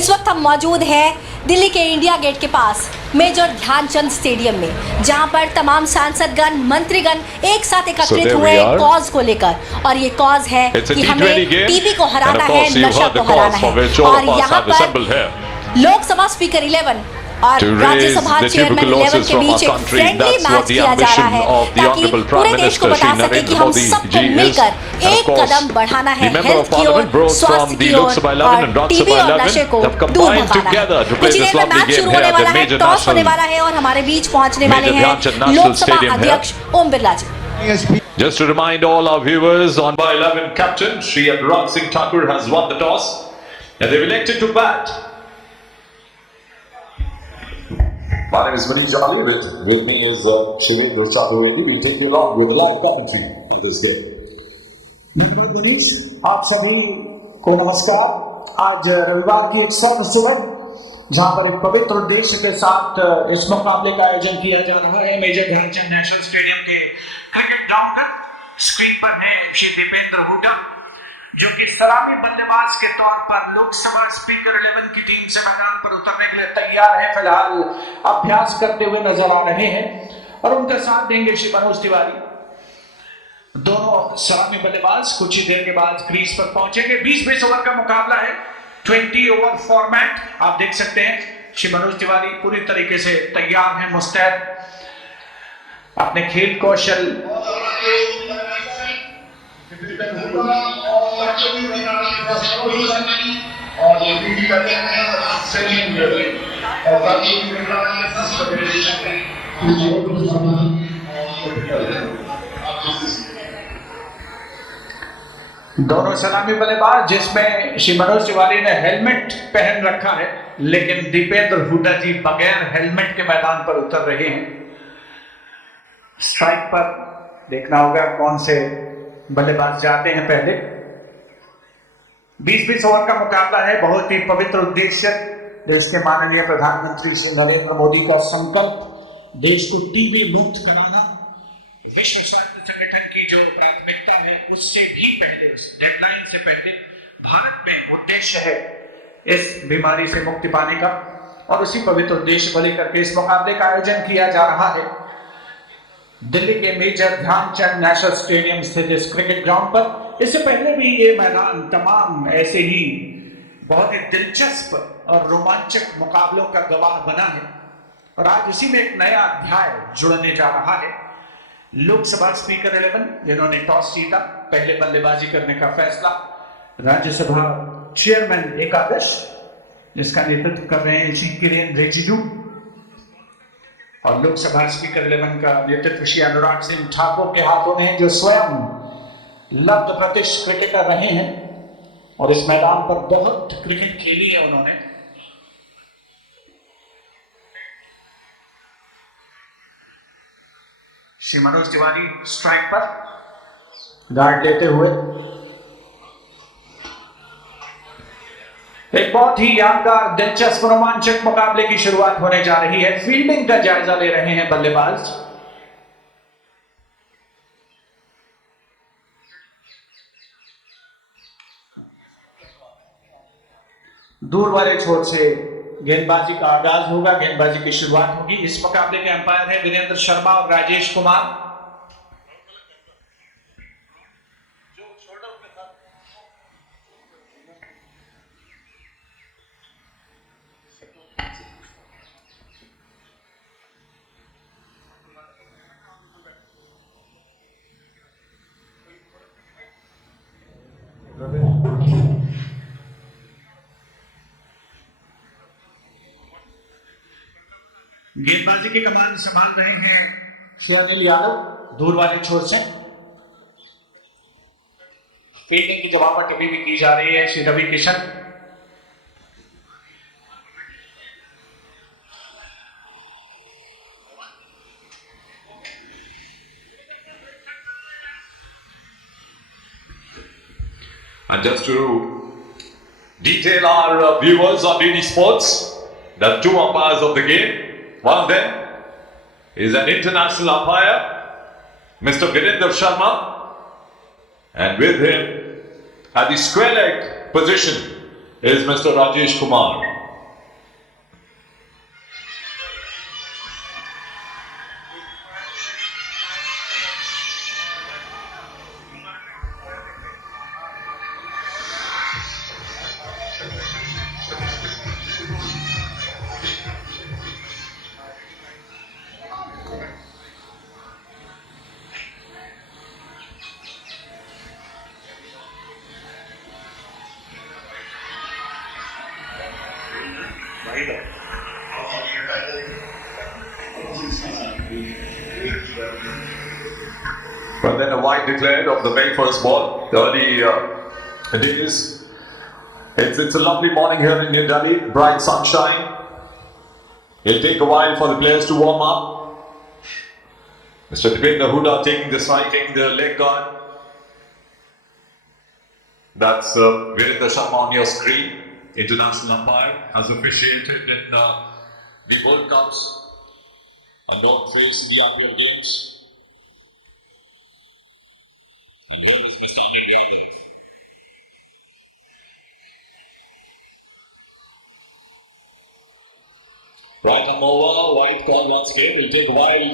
इस वक्त हम मौजूद हैं दिल्ली के इंडिया गेट के पास मेजर ध्यानचंद स्टेडियम में, जहां पर तमाम सांसदगण, मंत्रीगण एक साथ एकत्रित हुए कॉज को लेकर। और ये कॉज है कि हमें टीबी को हराना है, नशा को हराना है। और यहाँ पर लोकसभा स्पीकर 11 और राज्यसभा चेयरमैन 11 के बीच एक फ्रेंडली मैच किया जा रहा है, ताकि पूरे देश को बता सके कि हम सबको मिलकर एक कदम बढ़ाना है हेल्थ की ओर, स्वास्थ्य की ओर और टीबी और नशे को दूर भगाना है। कुछ देर में मैच शुरू होने वाला है, टॉस होने वाला है और हमारे बीच पहुंचने वाले हैं लोकसभा अध्यक्ष ओम बिरला जी। Just to remind all our viewers, on by 11 captain Shri Anurag Singh Thakur has won the toss and they've elected to bat. My name is Manish Jolly. With me is Shivendra Chaturvedi. We take you along with a live commentary in this game. Manish, आप सभी को नमस्कार। आज रविवार की एक स्वर्ण सुबह, जहां पर एक पवित्र उद्देश्य के साथ इस मुकाबले का आयोजन किया जा रहा है मेजर ध्यानचंद नेशनल स्टेडियम के क्रिकेट ग्राउंड पर। स्क्रीन पर है श्री दीपेंद्र हुड्डा, जो कि सलामी बल्लेबाज के तौर पर लोकसभा स्पीकर 11 की टीम से मैदान पर उतरने के लिए तैयार है। फिलहाल अभ्यास करते हुए नजर आ रहे हैं और उनका साथ देंगे श्री मनोज तिवारी। दोनों सलामी बल्लेबाज कुछ ही देर के बाद क्रीज पर पहुंचेंगे। 20-20 ओवर का मुकाबला है, 20 ओवर फॉर्मेट। आप देख सकते हैं श्री मनोज तिवारी पूरी तरीके से तैयार हैं, मुस्तैद, अपने खेल कौशल दोनों सलामी बल्लेबाज, जिसमें श्री मनोज तिवारी ने हेलमेट पहन रखा है, लेकिन दीपेंद्र हुड्डा जी बगैर हेलमेट के मैदान पर उतर रहे हैं। स्ट्राइक पर देखना होगा कौन से बल्लेबाज जाते हैं पहले। 20-20 ओवर का मुकाबला है। बहुत ही पवित्र उद्देश्य, देश के माननीय प्रधानमंत्री श्री नरेंद्र मोदी का संकल्प, देश को टीबी मुक्त कराना, विश्व स्वास्थ्य संगठन की जो प्राथमिकता है उससे भी पहले, उस डेडलाइन से पहले भारत में उद्देश्य है इस बीमारी से मुक्ति पाने का। और उसी पवित्र उद्देश्य को लेकर के इस मुकाबले का आयोजन किया जा रहा है दिल्ली के मेजर ध्यानचंद नेशनल स्टेडियम स्थित इस क्रिकेट ग्राउंड पर। इससे पहले भी ये मैदान तमाम ऐसे ही बहुत ही दिलचस्प और रोमांचक मुकाबलों का गवाह बना है और आज इसी में एक नया अध्याय जुड़ने जा रहा है। लोकसभा स्पीकर 11 जिन्होंने टॉस जीता, पहले बल्लेबाजी करने का फैसला, राज्यसभा चेयरमैन एकादश जिसका नेतृत्व कर रहे हैं श्री किरेन रिजिजू, और लोकसभा स्पीकर 11 का नेतृत्व श्री अनुराग सिंह ठाकुर के हाथों में है, जो स्वयं लब्ध प्रतिष्ठ क्रिकेटर रहे हैं और इस मैदान पर बहुत क्रिकेट खेली है उन्होंने। श्री मनोज तिवारी स्ट्राइक पर गार्ड लेते हुए एक बहुत ही यादगार, दिलचस्प, रोमांचक मुकाबले की शुरुआत होने जा रही है। फील्डिंग का जायजा ले रहे हैं बल्लेबाज। दूर वाले छोर से गेंदबाजी का आगाज होगा, गेंदबाजी की शुरुआत होगी। इस मुकाबले के अंपायर हैं वीरेंद्र शर्मा और राजेश कुमार। गेंदबाजी की कमान संभाल रहे हैं सुनील यादव दूर वाले छोर से। फील्डिंग की जवाबत अभी भी की जा रही है Shri Ravi Kishan. And just to detail our viewers on DD Sports, the two umpires of the game. One of them is an international umpire, Mr. Virendra Sharma, and with him at the square leg position is Mr. Rajesh Kumar. But then a wide declared of the very first ball. The early days. It's a lovely morning here in New Delhi. Bright sunshine. It'll take a while for the players to warm up. Mr. Dipendra Hooda taking the side, taking the leg guard. That's Virendra Sharma on your screen. International umpire has officiated in the World Cups and don't face the IPL games. And here is Mr. Amit Gandhi. Right arm over, white card once again. It'll take a while.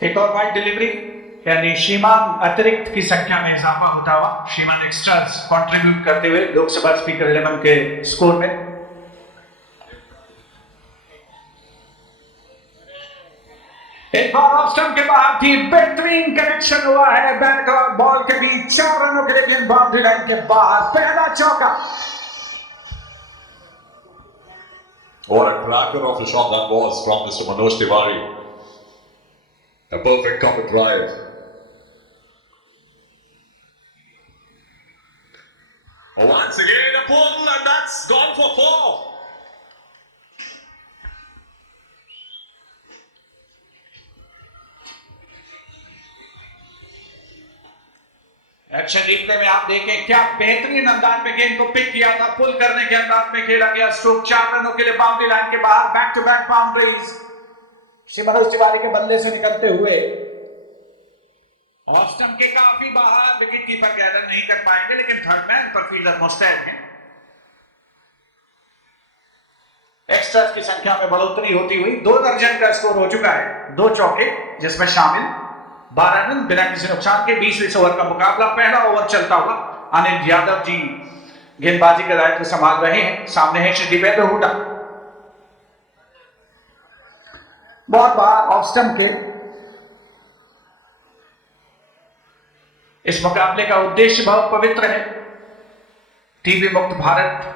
एक और wide delivery यानी श्रीमान अतिरिक्त की संख्या में इजाफा होता हुआ श्रीमान एक्स्ट्रास कंट्रीब्यूट करते हुए लोकसभा स्पीकर 11 के स्कोर में। एक बार ऑफ स्टंप के बाहर थी, बेहतरीन कनेक्शन हुआ है बैट और बॉल के बीच। 4 रनों के लिए बाउंड्री लाइन के बाहर पहला चौका। What a cracker of a shot that was from Mr. Manoj Tiwari. A perfect cover drive. Once again a pull and that's gone for 4. Action replay में आप देखें क्या बेहतरीन अंदाज में गेंद को पिक किया था, पुल करने के अंदाज में खेला गया स्ट्रोक। 4 रनों के लिए बाउंड्री लाइन के बाहर, back to back boundaries Shri Manoj Tiwari के बल्ले से निकलते हुए। ऑफ स्टंप के काफी बाहर, विकेट कीपर गैदर नहीं कर पाएंगे लेकिन थर्ड मैन पर फील्डर मुस्तैद हैं। एक्स्ट्रास की संख्या में बढ़ोतरी होती हुई 2 दर्जन का स्कोर हो चुका है। 2 चौके जिसमें शामिल 12 रन बिना किसी नुकसान के। 20 ओवर का मुकाबला, पहला ओवर चलता हुआ। अनिल यादव जी गेंदबाजी का दायित्व संभाल रहे हैं। सामने है श्री दीपेंद्र हुडा। बहुत बार ऑफ स्टंप के इस मुकाबले का उद्देश्य बहुत पवित्र है, टीबी मुक्त भारत।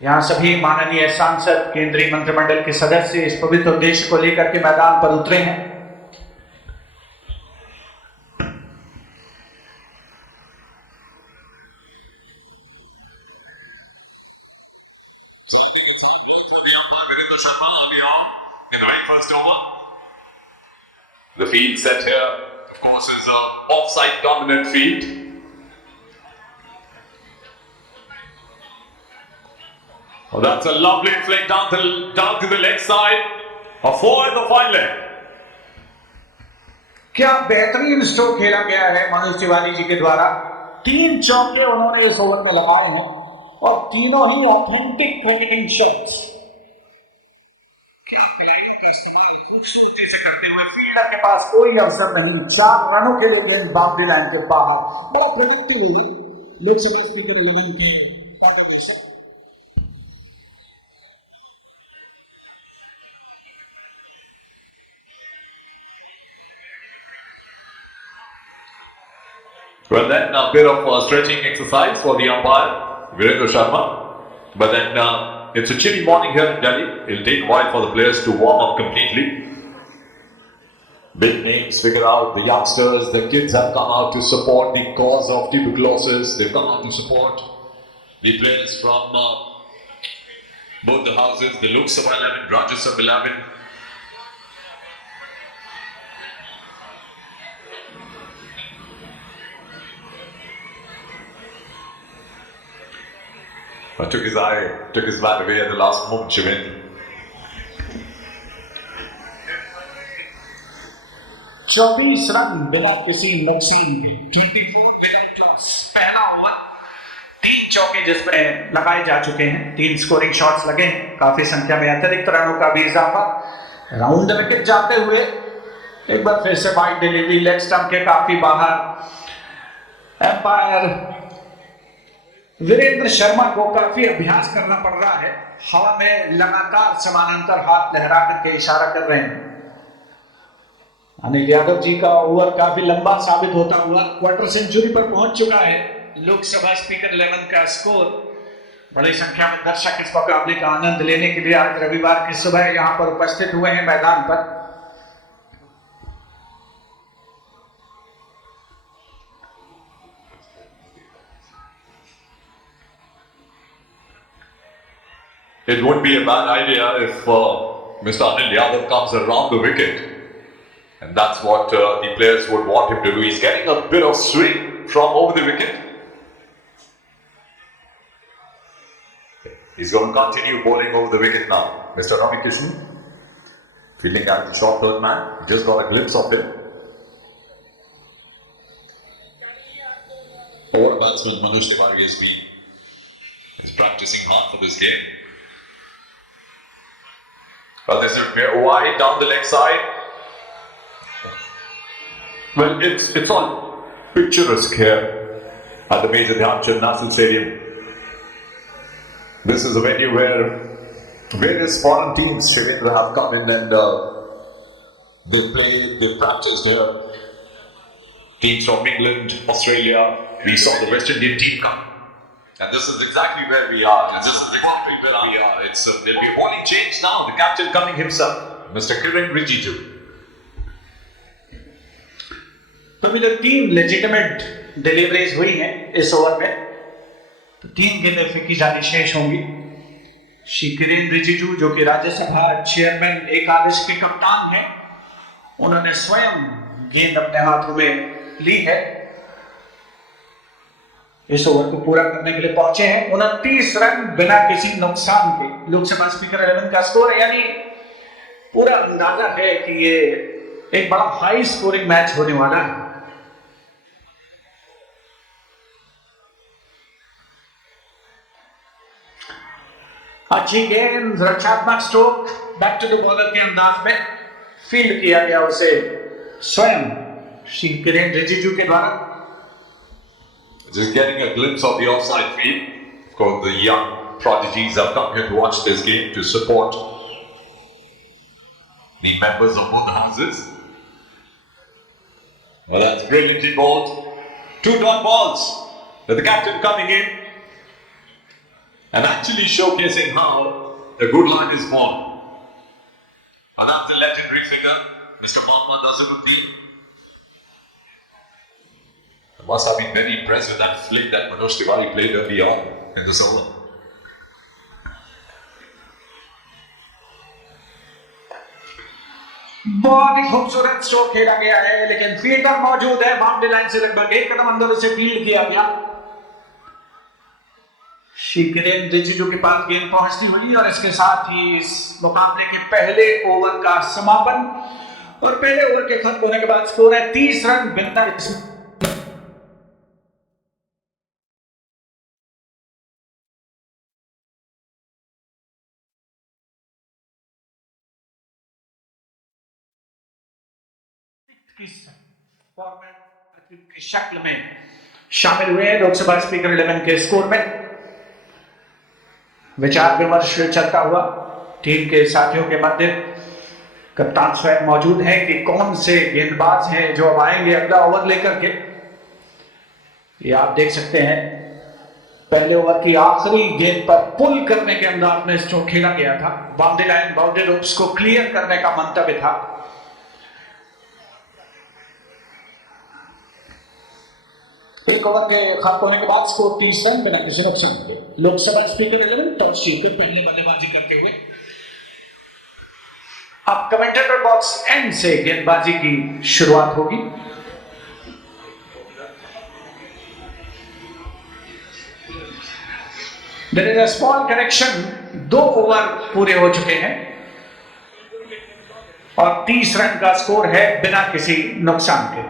यहां सभी माननीय सांसद, केंद्रीय मंत्रिमंडल के सदस्य इस पवित्र उद्देश्य को लेकर के मैदान पर उतरे हैं। The field set here, of course, is an offside dominant field. Oh, that's a lovely flick down to the leg side. A 4 at the fine leg. क्या बेहतरीन स्ट्रोक खेला गया है मनोज तिवारी जी के द्वारा। 3 चौके उन्होंने इस ओवर में लगाए हैं और तीनों ही ऑथेंटिक क्रिकेटिंग शॉट्स। क्या प्लानिंग का इस्तेमाल खूबसूरती से करते हुए, फील्डर के पास कोई अवसर नहीं। 4 रनों के लिए गेंद बाउंड्री लाइन के बाहर। बहुत प्रोडक्टिव है लोकसभा स्पीकर 11 की। Well, then a bit of stretching exercise for the umpire, Virendra Sharma. But then it's a chilly morning here in Delhi. It'll take a while for the players to warm up completely. Big names figure out, the youngsters, the kids have come out to support the cause of tuberculosis. They've come out to support the players from both the houses, the Lok Sabha 11, Rajya Sabha 11. Took his bat away at the last moment, Shivendra. 24 run बिना किसी नुकसान के। 24 wicket loss. पहला over 3 चौके जिसमें लगाए जा चुके हैं। 3 स्कोरिंग शॉट्स लगे हैं। काफी संख्या में अतिरिक्त रनों का भी इजाफा। राउंड विकेट जाते हुए एक बार फिर से वाइड डिलीवरी लेग स्टंप के काफी बाहर। एम्पायर वीरेंद्र शर्मा को काफी अभ्यास करना पड़ रहा है, हवा में लगातार समानांतर हाथ लहरा करके इशारा कर रहे हैं। अनिल यादव जी का ओवर काफी लंबा साबित होता हुआ क्वार्टर सेंचुरी पर पहुंच चुका है। लोकसभा स्पीकर 11 का स्कोर। बड़ी संख्या में दर्शक इस मुकाबले का आनंद लेने के लिए आज रविवार की सुबह यहां पर उपस्थित हुए हैं मैदान पर। It won't be a bad idea if Mr. Anil Yadav comes around the wicket. And that's what the players would want him to do. He's getting a bit of swing from over the wicket. He's going to continue bowling over the wicket now. Mr. Ravi Krishnan, fielding at the short third man. Just got a glimpse of him. Over batsman Manoj Tiwari has been practicing hard for this game. Well, this is wide down the leg side. Well, it's all picturesque here at the Major Dhyan Chand National Stadium. This is a venue where various foreign teams, Shavendra, have come in and they've practiced here. Teams from England, Australia, we saw the West Indian team come. And this is exactly where we are. This is exactly where we are. There'll be a bowling change now. The captain coming himself, Mr. Kiran Rijiju. अभी तो 3 legitimate deliveries हुई हैं इस over में, तो 3 गेंदें फेंकी जानी शेष होंगी। श्री किरेन रिजिजू जो कि राज्यसभा चेयरमैन एकादश के कप्तान हैं, उन्होंने स्वयं गेंद अपने हाथों में ली है। इस ओवर को पूरा करने के लिए पहुंचे हैं। 29 रन बिना किसी नुकसान के लोकसभा स्पीकर 11 का स्कोर है, यानी पूरा अंदाजा है कि ये एक बड़ा हाई स्कोरिंग मैच होने वाला है। अच्छी गेंद, रक्षात्मक stroke, back to the bowler के अंदाज में फील्ड किया गया उसे स्वयं श्री किरेन रिजिजू के द्वारा। Just getting a glimpse of the offside field. Of course, the young prodigies have come here to watch this game to support the members of both houses. Well, that's brilliantly bowled. 2 dot balls. With the captain coming in and actually showcasing how the good line is born. And that's the legendary figure, Mr. Mohammad Azharuddin. I must have been very impressed with that flick that Manoj Tiwari played early on in this over. बहुत ही खूबसूरत stroke खेला गया है, लेकिन fielder मौजूद है। Boundary line से लगभग 1 कदम अंदर उसे फील्ड किया गया। श्री किरेन रिजिजू के पास गेंद पहुंचती हुई और इसके साथ ही इस मुकाबले के पहले ओवर का समापन। और पहले ओवर के खत्म होने के बाद स्कोर है 30 रन बिना फॉर्मेट की शक्ल में शामिल हुए हैं लोकसभा स्पीकर 11 के स्कोर में। विचार विमर्श चलता हुआ टीम के साथियों के मध्य कप्तान स्वयं मौजूद हैं कि कौन से गेंदबाज हैं जो अब आएंगे अगला ओवर लेकर के। ये आप देख सकते हैं, पहले ओवर की आखिरी गेंद पर पुल करने के अंदाज में स्ट्रोक खेला गया था। बाउंड्री लाइन, बाउंड्री रोप्स को क्लियर करने का मंतव्य था। एक ओवर के खत्म होने के बाद स्कोर 30 रन बिना किसी नुकसान के। लोकसभा स्पीकर 11 टॉस जीतकर पहले बल्लेबाजी करते हुए। अब कमेंटेटर बॉक्स एंड से गेंदबाजी की शुरुआत होगी। There is a small correction, 2 over पूरे हो चुके हैं और 30 रन का स्कोर है बिना किसी नुकसान के।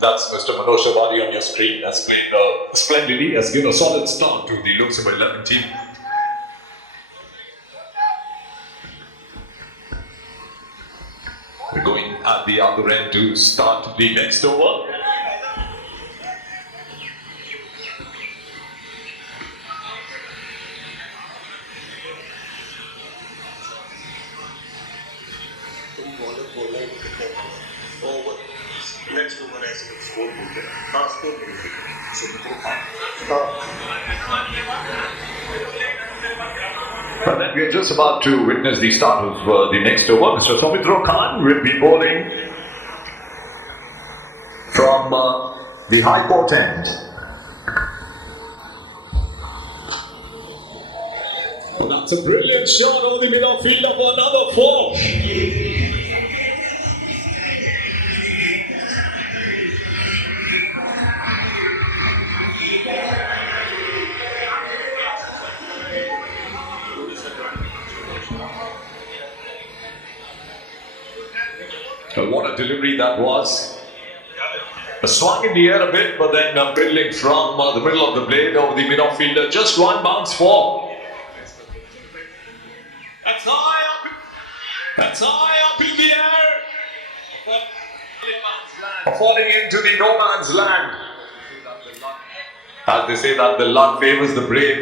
That's Mr. Manoj Tiwari on your screen. Has played splendidly, has given a solid start to the Lok Sabha 11 team. We're going at the other end to start the next over. Next over ऐसे score बोलते हैं हाँ score बोलते हैं Sumitro Khan And then we're just about to witness the start of the next over. Mr. Soumitra Khan will be bowling from the high court end. Oh, that's a brilliant shot on the middle field of another four. What a delivery that was. A swung in the air a bit, but then middling from the middle of the blade over the mid-off fielder. Just one bounce for. That's high up. That's high up in the air. Falling into the no man's land. As they say that the luck favors the brave.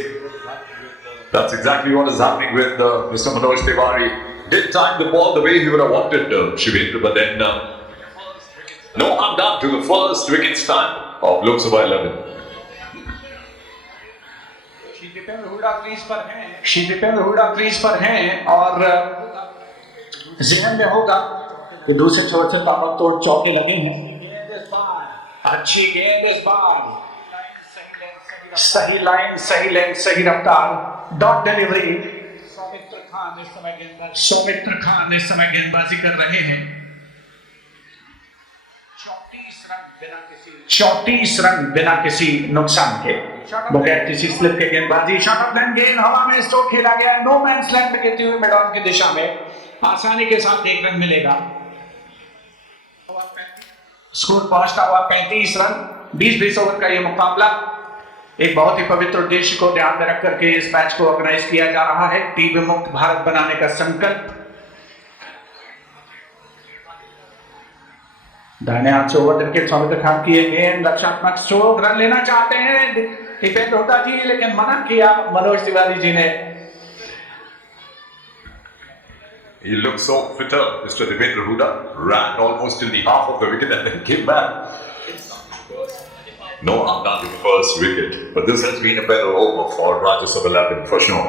That's exactly what is happening with Mr. Manoj Tiwari. Didn't time the ball the way he would have wanted Shivendra, but then no harm done to the first wicket stand of Lok Sabha 11. Shri Deepender Hooda crease पर हैं और जहन में होगा कि दूसरे छोर से ताबड़तोड़ चौके लगे हैं। अच्छी गेंद इस बार, सही लाइन, सही लेंथ, सही रफ्तार, डॉट डिलीवरी। सौमित्र खान इस समय गेंदबाजी कर रहे हैं। 34 रन बिना किसी नुकसान के, बगैर किसी स्लिप के गेंदबाजी। शॉट ऑफ द गेंद हवा में स्ट्रोक खेला गया, नो मैंस लैंड में गिरती हुई मैदान की दिशा में आसानी के साथ 1 रन मिलेगा। स्कोर पहुंचता हुआ 35 रन। 20-20 ओवर का यह मुकाबला एक बहुत ही पवित्र उद्देश्य को ध्यान में रख करके इस मैच को ऑर्गेनाइज किया जा रहा है। टीबी मुक्त भारत बनाने का संकल्प। दाहिने हाथ से ओवर विकेट सौमित्र खान की एक गेंद, रक्षात्मक स्ट्रोक, रन लेना चाहते हैं दीपेंद्र हुडा जी, लेकिन मना किया मनोज तिवारी जी ने। He looked so fitter, Mr. Devendra Huda. Ran almost till the half of the wicket and then came back. No harm done to the first wicket, but this has been a better over for Rajya Sabha 11 for sure.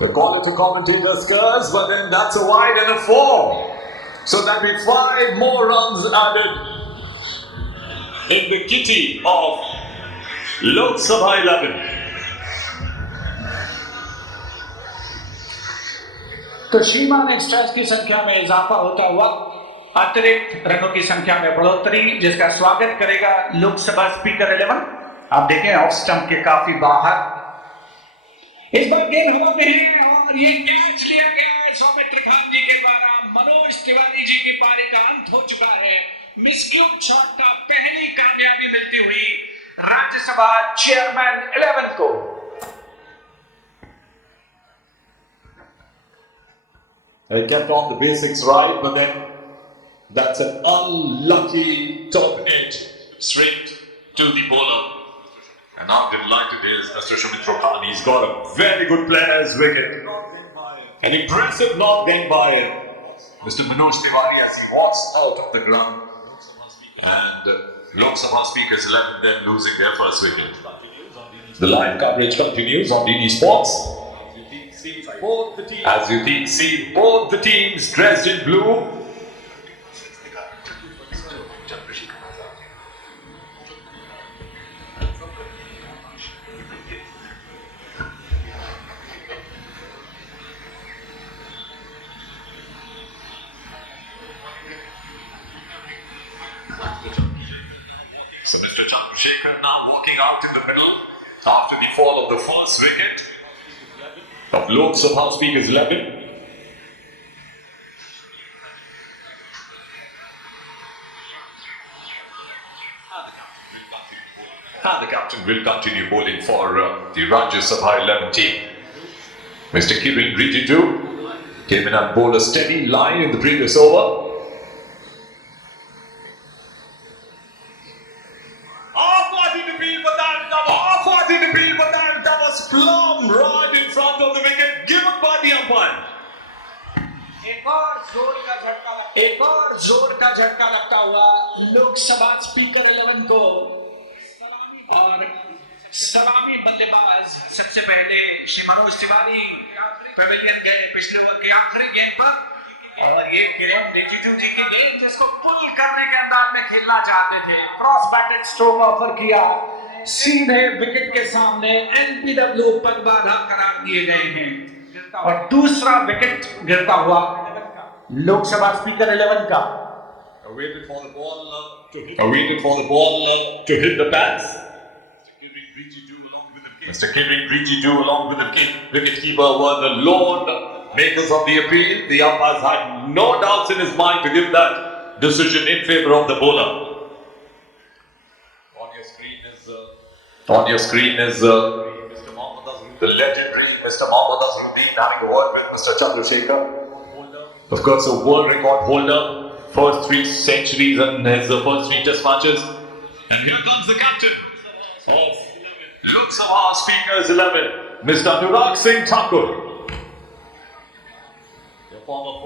The caller to commentator scurs, but then that's a wide and a 4. So that will be 5 more runs added in the kitty of Lok Sabha 11. तो श्रीमान extras की संख्या में इजाफा होता हुआ अतिरिक्त रनों की संख्या में बढ़ोतरी, जिसका स्वागत करेगा लोकसभा स्पीकर 11। आप देखें ऑफ स्टंप के काफी बाहर। इस बार गेंद हवा में है और ये कैच लिया गया है सौमित्र खान जी के द्वारा। मनोज तिवारी जी की पारी का अंत हो चुका है। मिसक्यूट शॉट का पहली कामयाबी मिलती हुई राज्यसभा चेयरमैन 11 को। They kept on the basics right, but then that's an unlucky top edge straight to the bowler. And how delighted is Mr. Shomitra Khan. He's got a very good player's wicket. An impressive knock then by Mr. Manoj Tiwari as he walks out of the ground. And Lok Sabha Speakers 11 then losing their first wicket. The live coverage continues on DD Sports. As you see both the teams dressed in blue. So Mr. Chandrasekhar now walking out in the middle after the fall of the first wicket of Lok Sabha Speakers 11. will continue bowling for the Rajya Sabha 11 team. Mr. Kiran Rijiju came in and bowled a steady line in the previous over. Off in the field, but that was plumb right in front of the wicket, given by the umpire. एक और जोर का झटका लगता हुआ Lok Sabha speaker 11 को, और सलामी बल्लेबाज सबसे पहले श्री मनोज तिवारी पवेलियन गए पिछले ओवर के आखिरी गेंद पर, और ये किरण रिजिजू जी की गेंद जिसको पुल करने के अंदाज में खेलना चाहते थे, क्रॉस बैटेड स्ट्रोक ऑफर किया, सीधे विकेट के सामने एलबीडब्ल्यू पग बाधा करार दिए गए हैं, और दूसरा विकेट गिरता हुआ लोकसभा स्पीकर 11 का। Awaited for the ball to hit the pads. Mr. Kiran Rijiju along with the wicketkeeper were the lord makers of the appeal. The umpires had no doubts in his mind to give that decision in favor of the bowler. On your screen is Mr. Mohammad Azharuddin, the legendary Mr. Mohammad Azharuddin, having a word with Mr. Chandrasekhar. Of course, a world record holder, first 3 centuries in his first 3 test matches. And here comes the captain of Lok Sabha Speakers 11, Mr. Anurag Singh Thakur. Your former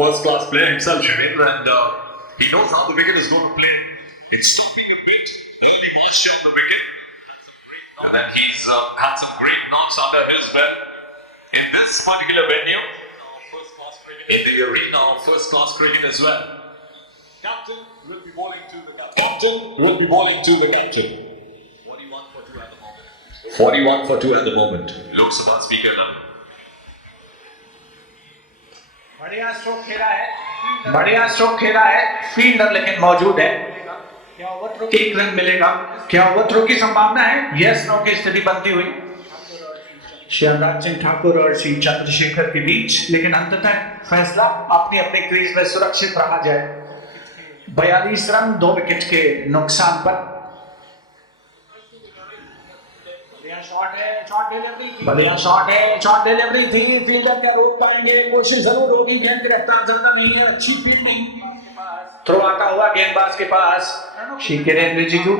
first-class player himself, Shivendra, and he knows how the wicket is going to play. It's stopping a bit, early moisture on the wicket. And then he's had some great knocks under his belt in this particular venue. In the arena of first-class cricket as well. Captain will be bowling to the captain. 41 for 2 at the moment. Lok Sabha Speaker 11. बढ़िया stroke खेला है, fielder लेकिन मौजूद है। क्या overthrow 1 run मिलेगा? क्या overthrow की संभावना है? यस नो की स्थिति बनती हुई श्री अनुराग सिंह ठाकुर और श्री चंद्रशेखर के बीच, लेकिन अंततः फैसला अपनी अपनी क्रीज में सुरक्षित रहा जाए। 42 रन 2 विकेट के नुकसान पर। बढ़िया शॉट डिलीवरी थी, फील्डर क्या रोक पाएंगे? कोशिश जरूर होगी, गेंद की रफ्तार ज्यादा नहीं है, अच्छी फील्डिंग, थ्रो आता हुआ गेंदबाज के पास श्री किरण रिजिजू।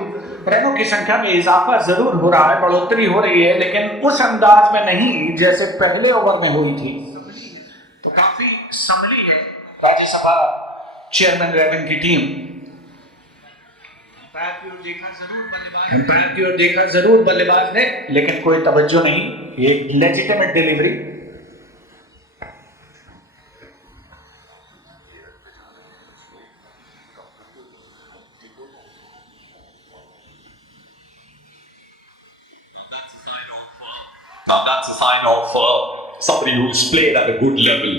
रनों की संख्या में इजाफा जरूर हो रहा है, बढ़ोतरी हो रही है, लेकिन उस अंदाज में नहीं जैसे पहले ओवर में हुई थी। तो काफी संभली है राज्यसभा चेयरमैन 11 की टीम। अंपायर की ओर देखा जरूर बल्लेबाज ने, लेकिन कोई तवज्जो नहीं, ये legitimate delivery. Now that's a sign of somebody who's played at a good level.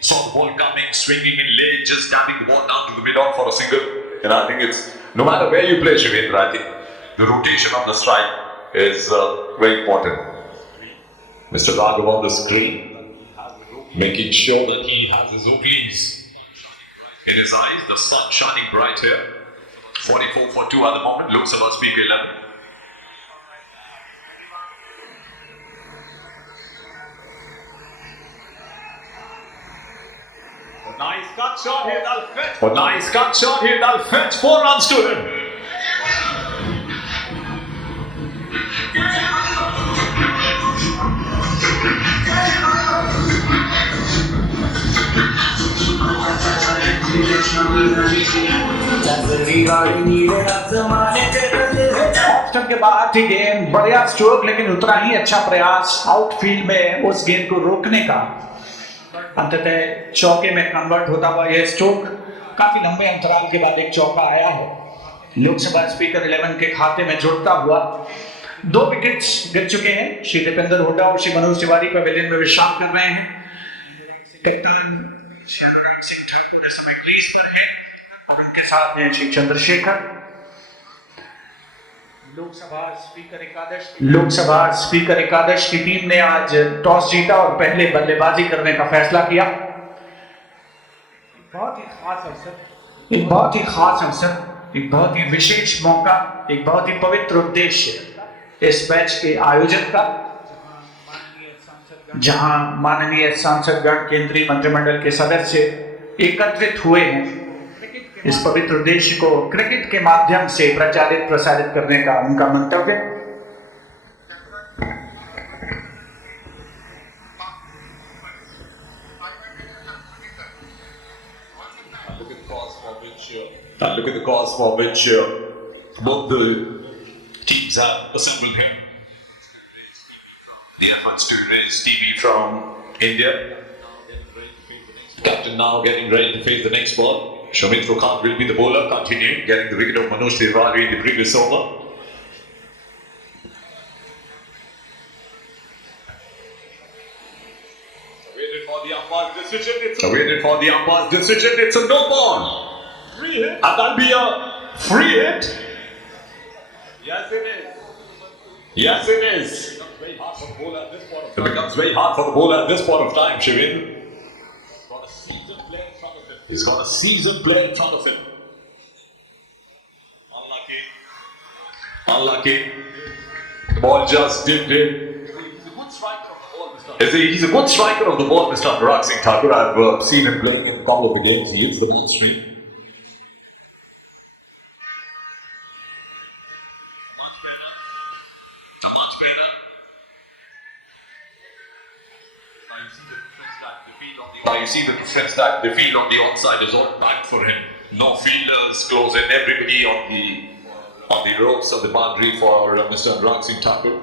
Saw the ball coming, swinging in late, just dabbing the ball down to the mid-on for a single. And I think it's, no matter where you play, Shivendra, I think the rotation of the strike is very important. Mr. Raghav on the screen, making sure that he has his openings in his eyes, the sun shining bright here. 44 for 2 at the moment, Lok Sabha Speaker 11. Nice cut shot here, that'll fetch 4 runs to him. Option के बाहर थी गेंद, बढ़िया stroke, लेकिन उतना ही अच्छा प्रयास outfield में उस गेंद को रोकने का। अंततः चौके में कन्वर्ट होता हुआ यह स्ट्रोक काफी लंबे अंतराल के बाद एक चौका आया है, लोकसभा स्पीकर 11 के खाते में जुड़ता हुआ। 2 विकेट्स गिर चुके हैं। श्री दीपेंद्र हुड्डा और श्री मनोज तिवारी पवेलियन में विश्राम कर रहे हैं। कप्तान श्री अनुराग सिंह ठाकुर इस समय क्रीज पर है और उनके साथ हैं श्री चंद्रशेखर। लोकसभा स्पीकर एकादश की टीम ने आज टॉस जीता और पहले बल्लेबाजी करने का फैसला किया। बहुत ही खास अवसर एक बहुत ही विशेष मौका, एक बहुत ही पवित्र उद्देश्य इस मैच के आयोजन का, जहां माननीय सांसदगण, केंद्रीय मंत्रिमंडल के सदस्य एकत्रित हुए हैं इस पवित्र उद्देश्य को क्रिकेट के माध्यम से प्रचारित प्रसारित करने का उनका मंतव्य। Look at the cause for which both the teams have assembled here. The efforts to raise TV from India. Captain now getting ready to face the next ball. Shomitra Khan will be the bowler, continuing, getting the wicket of Manoj Tiwari in the previous over. Awaited for the umpire's decision. It's a no ball. Free hit. And that'll be a free hit. Yes, it is. It becomes very hard for the bowler at this point of time, Shivin. He's got a seasoned player in front of him. Unlucky. The ball just dipped in. He's a good striker of the ball, Mr. Anurag Singh Thakur. I've seen him playing in a couple of the games. He hits the ball straight. Much better. You see the difference that the field on the onside is all packed for him. No fielders close in, everybody on the ropes of the boundary for Mr. Anurag Singh Thakur.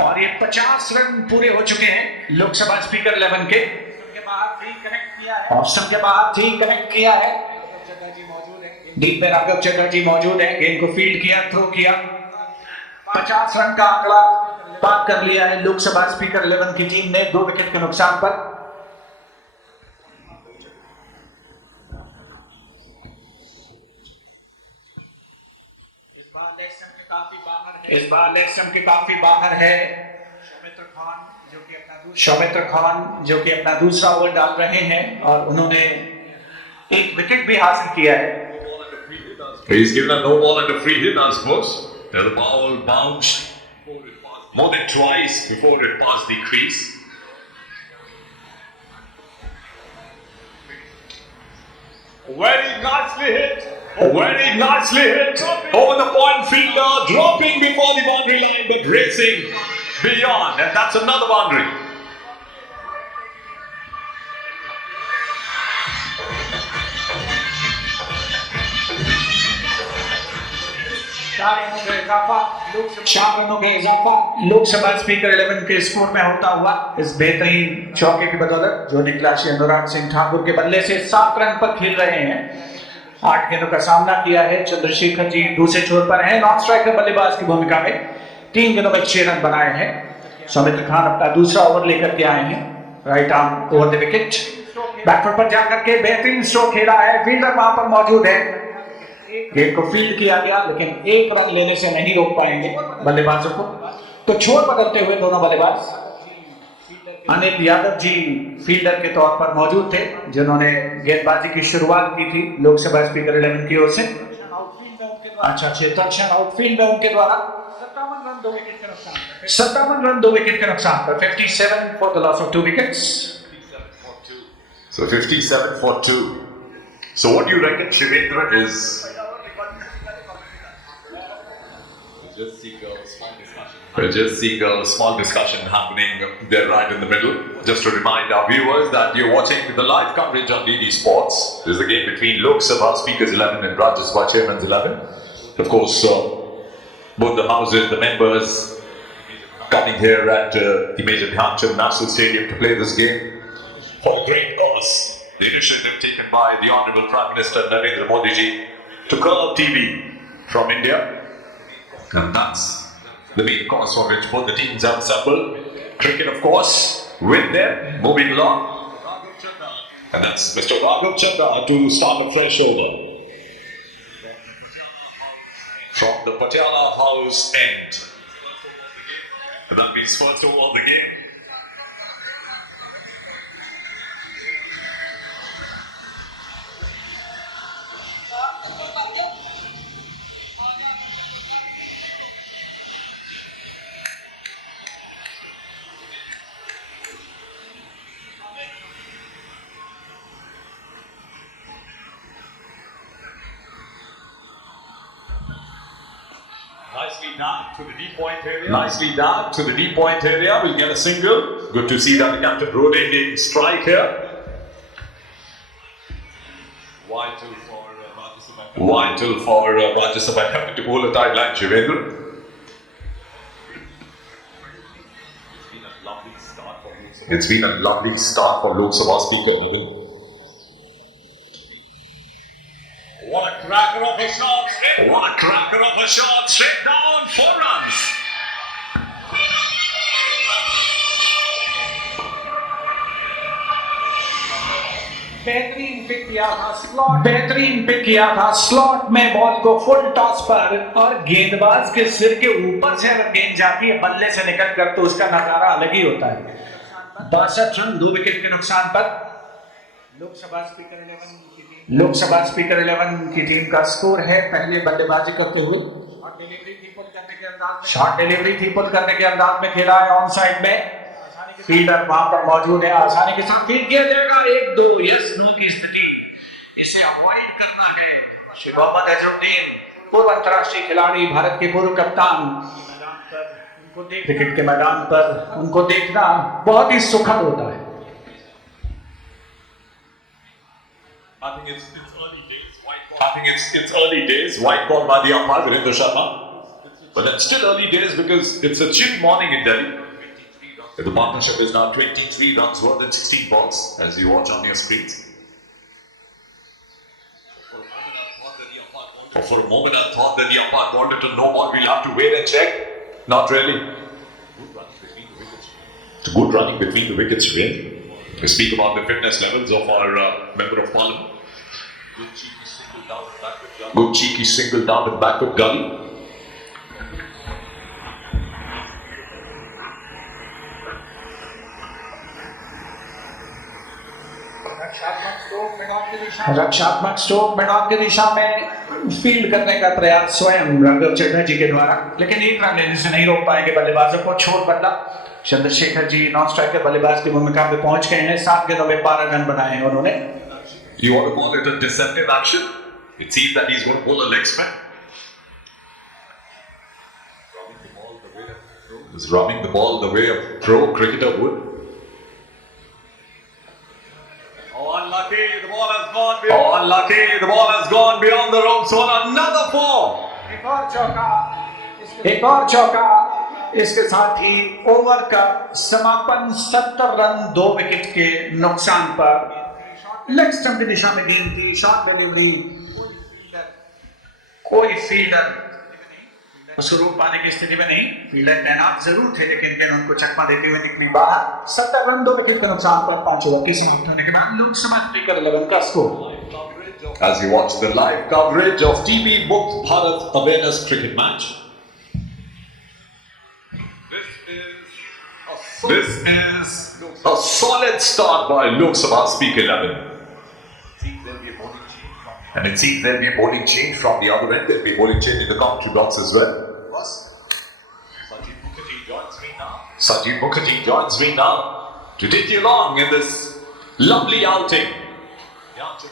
और ये 50 run पूरे हो चुके हैं Lok Sabha speaker 11 के। Option के बाहर ठीक कनेक्ट किया है। डीप में राघव चटर्जी मौजूद है, गेंद को फील्ड किया, थ्रो किया। 50 रन का आंकड़ा पार कर लिया है लोकसभा स्पीकर 11 की टीम ने 2 विकेट के नुकसान पर। इस बार लेग स्टंप के काफी बाहर है शौमित्र खान जो कि अपना दूसरा ओवर डाल रहे हैं और उन्होंने एक विकेट भी हासिल किया है। He's given a no ball and a free hit, I suppose. The ball bounced more than twice before it passed the crease. Very nicely hit. Over the point, fielder dropping before the boundary line but racing beyond, and that's another boundary. चार रनों का इजाफा Lok Sabha speaker 11 के score में होता हुआ इस बेहतरीन चौके की बदौलत जो निकला अनुराग सिंह ठाकुर के बल्ले से 7 रन पर खेल रहे हैं। 8 गेंदों का सामना किया है। चंद्रशेखर जी दूसरे छोर पर हैं, नॉन स्ट्राइकर बल्लेबाज की भूमिका में। 3 गेंदों में 6 रन बनाए हैं। सौमित्र खान अपना दूसरा ओवर लेकर के आए हैं, right arm over the wicket. Back foot पर जाकर के बेहतरीन स्ट्रोक खेला है, फील्डर वहां पर मौजूद है। गेंद को फील्ड किया गया लेकिन 1 रन लेने से नहीं रोक पाएंगे बल्लेबाजों को। तो छोर बदलते हुए दोनों बल्लेबाज। अनिल यादव जी फील्डर के तौर पर मौजूद थे जिन्होंने गेंदबाजी की शुरुआत की थी लोकसभा स्पीकर 11 की ओर से। अच्छा, क्षेत्ररक्षण आउटफील्ड में उनके द्वारा 57 रन 2 विकेट के नुकसान पर। 57 for the loss of 2 wickets. So 57 for 2. So what do you reckon, Shivendra, is we're just seeing a small discussion happening there right in the middle. Just to remind our viewers that you're watching the live coverage on DD Sports. This is a game between Lok Sabha Speakers 11 and Rajya Sabha Chairman's 11. Of course, both the houses, the members coming here at the Major Dhyan Chand National Stadium to play this game for a great cause. The initiative taken by the Honorable Prime Minister Narendra Modi ji to curb TV from India. And that's the main cause for which both the teams have assembled. Cricket, of course, with them, moving along. And that's Mr. Raghav Chandra to start a fresh over. From the Patiala House end. And that means first over of the game. Nicely down to the deep point area. Nicely down to the deep point area. We'll get a single. Good to see that the captain rotating strike here. Vital for Rajya Sabha. Vital for Rajya Sabha having to bowl a tight line, Shivendra. It's been a lovely start for Lok Sabha Speaker. What a cracker of a shot! What a cracker of a shot! Straight down, 4 runs. बेहतरीन pick किया था slot में ball को full toss पर, और गेंदबाज के सिर के ऊपर से अगर गेंद जाती है बल्ले से निकल कर तो उसका नजारा अलग ही होता है। 62 रन 2 विकेट के नुकसान पर लोकसभा स्पीकर 11 की टीम का स्कोर है। पहले बल्लेबाजी करते हुए शॉट डिलीवरी थी पुल करने के अंदाज में खेला है। ऑन साइड में फील्डर वहां पर मौजूद है, आसानी के साथ फील्ड किया जाएगा। 1-2 यस नो की स्थिति, इसे अवॉइड करना है। शेख मोहम्मद अजहरुद्दीन, पूर्व अंतरराष्ट्रीय खिलाड़ी, भारत के पूर्व कप्तान, क्रिकेट के मैदान पर उनको देखना बहुत ही सुखद होता है। I think it's early days. White ball by the umpire Virendra Sharma, but it's still early days because it's a chilly morning in Delhi. The partnership is now 23 runs worth in 16 balls, as you watch on your screens. For a moment, I thought that the umpire called it a no ball. We'll have to wait and check. Not really. It's good running between the wickets, really. We speak about the fitness levels of our member of parliament. Good cheeky single down the backward gully. रक्षात्मक stroke मैदान की दिशा में field करने का प्रयास स्वयं राघव चटर्जी के द्वारा, लेकिन एक रन लेने से नहीं रोक पाएंगे बल्लेबाजों को। छोड़ बदला, चंद्रशेखर जी नॉन स्ट्राइकर बल्लेबाज की भूमिका में पहुंच गए हैं। 7 गेंदों में 12 रन बनाए हैं उन्होंने। You want to call it a deceptive action? It seems that he's going to pull a leg spin. He's rubbing the ball the way a pro cricketer would. Oh, unlucky! The ball has gone beyond. Oh, unlucky! The ball has gone beyond the ropes. On another 4. एक और चौका, इसके साथ ही over का समापन। 70 run 2 wicket के नुकसान पर। लेग स्टंप की दिशा में गेंद थी, शॉट डिलीवरी, कोई फील्डर उसको रोक पाने की स्थिति में नहीं। फील्डर तैनात जरूर थे, लेकिन गेंद उनको चकमा देते हुए निकली बाहर। 70 रन 2 विकेट के नुकसान पर 5 ओवर की समाप्त होने के बाद लोकसभा स्पीकर 11 का score. As you watch the live coverage of TB Mukt Bharat Awareness Cricket Match, this is a solid start by Lok Sabha Speaker 11. And it seems there'll be a bowling change from the other end. There'll be a bowling change in the commentary box as well. Sajid Mukherjee joins me now to take you along in this lovely outing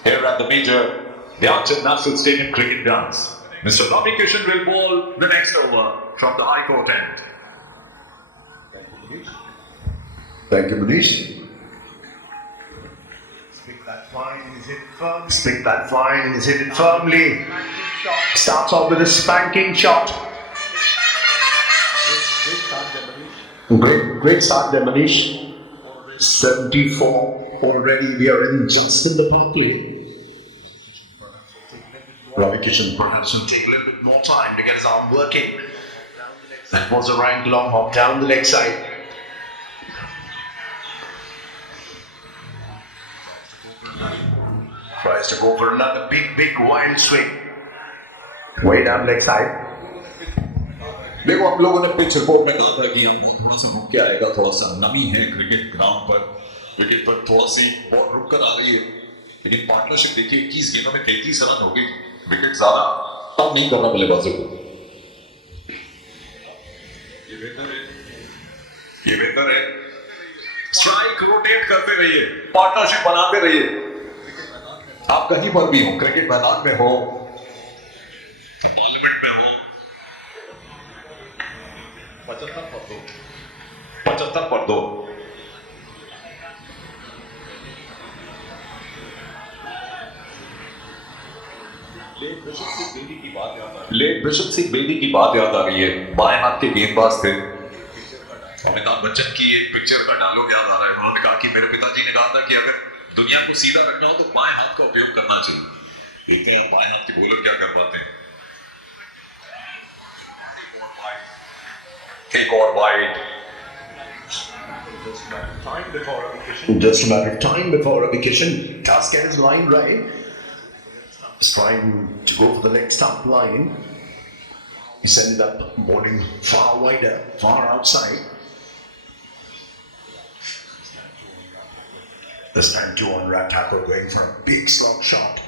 here at the Dhyanchand National Stadium cricket grounds. Mr. Ravi Kishan will bowl the next over from the High Court end. Thank you, Manish. Stick that fine and hit it firmly. Starts off with a spanking shot. Great start there, Manish. 74 already. We are in just in the Barclay. Ravi Kishan perhaps will take a little bit more time to get his arm working. That was a rank long hop down the leg side. Tries to go for another big wild swing. Way down leg side. देखो आप लोगों ने pitch report में कहा था कि थोड़ा सा रुक के आएगा, थोड़ा सा नमी है क्रिकेट ग्राउंड पर, विकेट पर थोड़ा सी बॉल रुक कर आ रही है, लेकिन पार्टनरशिप देखिए 21 गेंदों में 33 रन हो गई। विकेट ज्यादा तंग नहीं करना बल्लेबाजों को। ये बेहतर है। स्ट्राइक रोटेट करते रहिए, पार्टनरशिप बनाते रहिए। आप कहीं पर भी हो, क्रिकेट मैदान में हो, पार्लियामेंट में हो, 75 पर 2। लेट बिशप सिंह बेदी की बात याद आ रही है। बाएं हाथ के गेंदबाज थे। अमिताभ बच्चन की एक पिक्चर का डायलॉग याद आ रहा है। उन्होंने कहा कि मेरे पिताजी ने कहा था कि अगर दुनिया को सीधा रखना हो तो बाएं हाथ का उपयोग करना चाहिए। देखते हैं बाएं हाथ के बॉलर क्या कर पाते हैं। एक और wide. Just a matter of time before a vacation. Does get his line right. He's trying to go for the leg stump line. He sent it up, bowling far wider, far outside. This time too on Rat Tackle going for a big slot shot.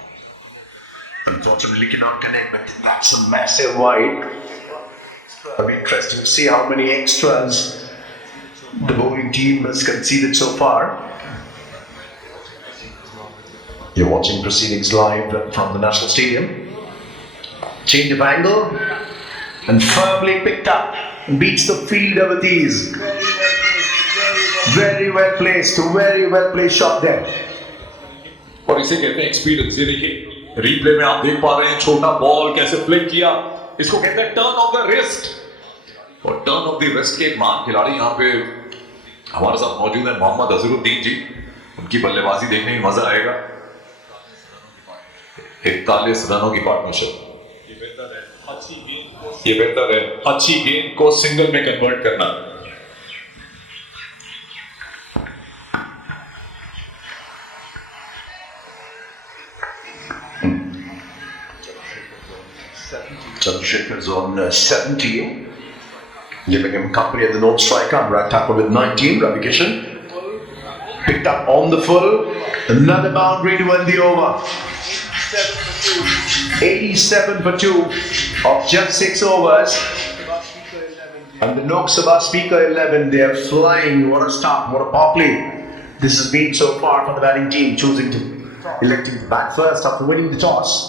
Unfortunately cannot connect, but that's a massive wide. It'll be interesting to see how many extras the bowling team has conceded so far. You're watching proceedings live from the National Stadium. Change of angle and firmly picked up and beats the fielder with ease. Very well placed shot there. और इसे कहते हैं experience. ये देखिए replay में आप देख पा रहे हैं छोटा बॉल कैसे फ्लिक किया। इसको कहते हैं टर्न ऑफ द रिस्ट। और टर्न ऑफ द रिस्ट के एक महान खिलाड़ी यहाँ पे हमारे साथ मौजूद है, मोहम्मद अजहरुद्दीन जी। उनकी बल्लेबाजी देखने में मजा आएगा। 41 रनों की पार्टनरशिप। ये बेहतर है अच्छी गेंद को सिंगल में कन्वर्ट करना। Chandrasekhar's on 17, giving him company at the North striker. Rat Tackle with 19. Ravi Kishan picked up on the full. Another boundary to end the over. 87 for 2 of just 6 overs. And the Lok Sabha Speaker 11, they are flying. What a start, what a power play this has been so far for the batting team, electing to bat first after winning the toss.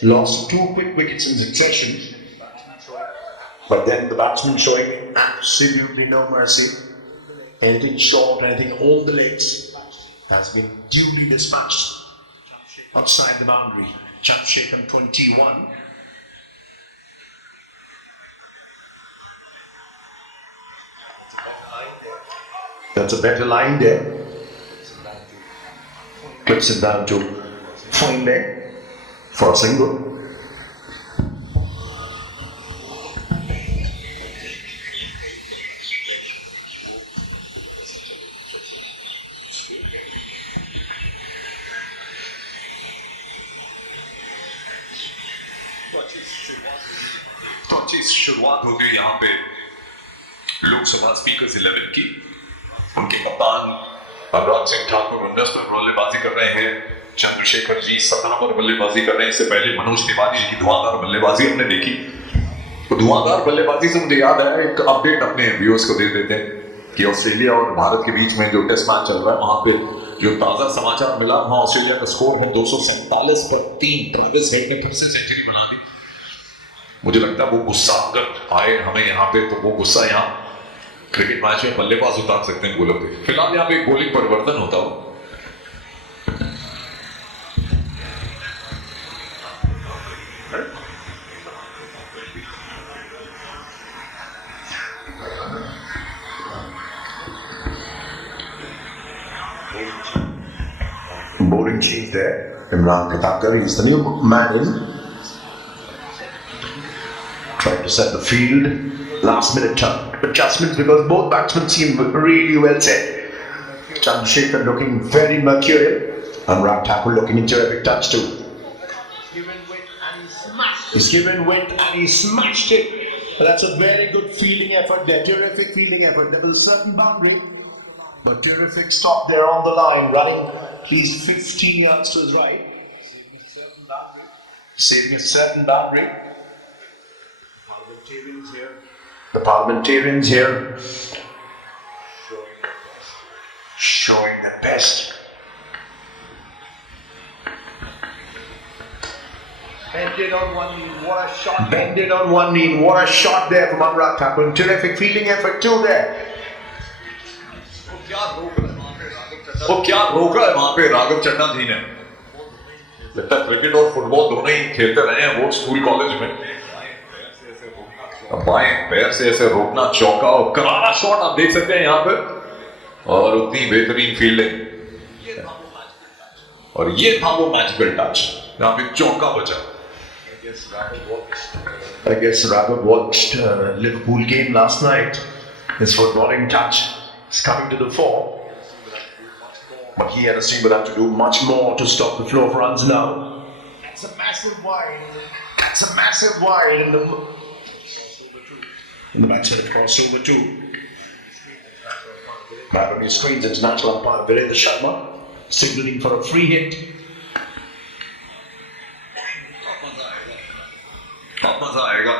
Lost 2 quick wickets in succession. But then the batsman showing absolutely no mercy. Anything short, anything on the legs has been duly dispatched outside the boundary. Chandrasekhar 21. That's a better line there. Clips it down to fine leg for a single. तो अच्छी शुरुआत हो गई यहाँ पे Lok Sabha speakers 11 की। उनके कप्तान अनुराग सिंह ठाकुर 19 पर बल्लेबाजी कर रहे हैं। चंद्रशेखर जी 17 पर बल्लेबाजी कर रहे हैं। इससे पहले मनोज तिवारी जी की धुआंधार बल्लेबाजी हमने देखी। तो धुआंधार बल्लेबाजी से मुझे याद आया, एक अपडेट अपने व्यूअर्स को दे देते हैं कि ऑस्ट्रेलिया और भारत के बीच में जो टेस्ट मैच चल रहा है वहां पे जो ताजा समाचार मिला, वहां ऑस्ट्रेलिया का स्कोर है 247 पर 3। ट्रेविस हेड ने फिर से सेंचुरी बना दी। मुझे लगता है वो गुस्सा अगर आए हमें यहाँ पे तो वो गुस्सा यहाँ क्रिकेट मैच में बल्लेबाज उतार सकते हैं बॉलर पे। फिलहाल यहाँ पे एक बॉलिंग परिवर्तन होता हो। Bowling change there. Imran Khatakar, he's the new man in. Trying to set the field. Last minute adjustments because both batsmen seem really well set. Chandrasekhar looking very mercurial. And Rat Tackle looking in terrific touch too. He's given width and he smashed it. That's a very good fielding effort there. Terrific fielding effort. There was a certain boundary. But terrific stop there on the line, running at least 15 yards to his right. Saving a certain boundary. The parliamentarians here showing the best. Bended on one knee, what a shot. Bended on one knee, what a shot there from Anurag Thakur. Terrific fielding effort too there. वो क्या रोका है वहां पे राघव चड्ढा जी ने? लगता है cricket और फुटबॉल दोनों ही खेलते रहे हैं वो स्कूल कॉलेज में। बाएं पैर से ऐसे रोकना, चौका और करारा शॉट आप देख सकते हैं यहाँ पे, और उतनी बेहतरीन फील्डिंग, और ये था वो मैजिकल टच यहाँ पे चौका बचा। I guess Raghav watched Liverpool game last night. His footballing touch is coming to the fore. But he and his team will have to do much more to stop the flow of runs now. That's a massive wide. That's a massive wide in the backside of crossover too. Back on your screens, international umpire Virendra Sharma signaling for a free hit. मजा आएगा।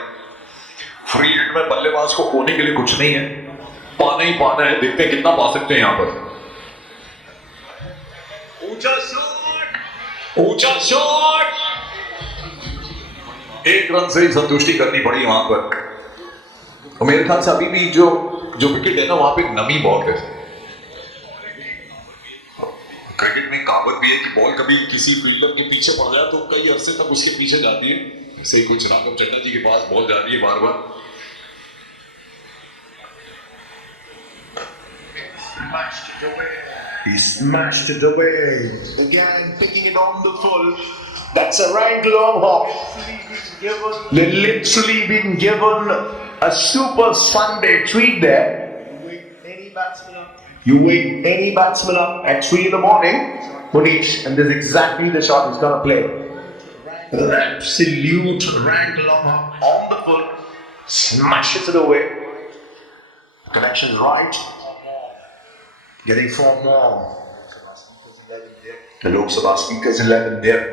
Free hit में बल्लेबाज को खोने के लिए कुछ नहीं है, पाना ही पाना है। देखते हैं कितना पा सकते हैं यहाँ पर। ऊंचा शॉट, एक रन से ही संतुष्टि करनी पड़ी वहां पर। और मेरे ख्याल से अभी भी जो विकेट है ना, वहां पे नमी बहुत है। क्रिकेट में कहावत भी है कि बॉल कभी किसी फील्डर के पीछे पड़ जाए तो कई अरसे तक उसके पीछे जाती है। ऐसे ही कुछ राघव चड्ढा जी के पास बॉल जा रही है बार बार। He smashed it away. Again, picking it on the full. That's a rank long hop. They're literally been given a super Sunday treat there. You wake any batsman up at 3 in the morning, Munish, and this is exactly the shot he's gonna play. An absolute rank long hop on the full. Smashes it away. Connection's right. Getting 4 more. The Lok Sabha speakers 11 there.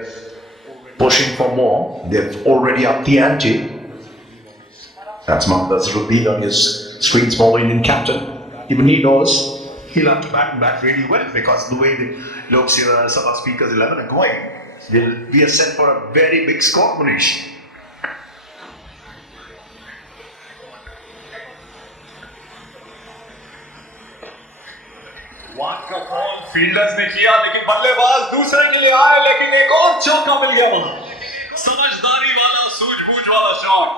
Pushing for more. They've already upped the ante. That's Mohammad Azharuddin on his screens ball Indian captain. Even he knows he'll have to bat really well, because the way the Lok Sabha speakers 11 are going, we are set for a very big score, Munish. का call fielders ने किया, लेकिन बल्लेबाज दूसरे के लिए आए, लेकिन एक और चौका मिल गया वहां। समझदारी वाला, सूझबूझ वाला शॉट,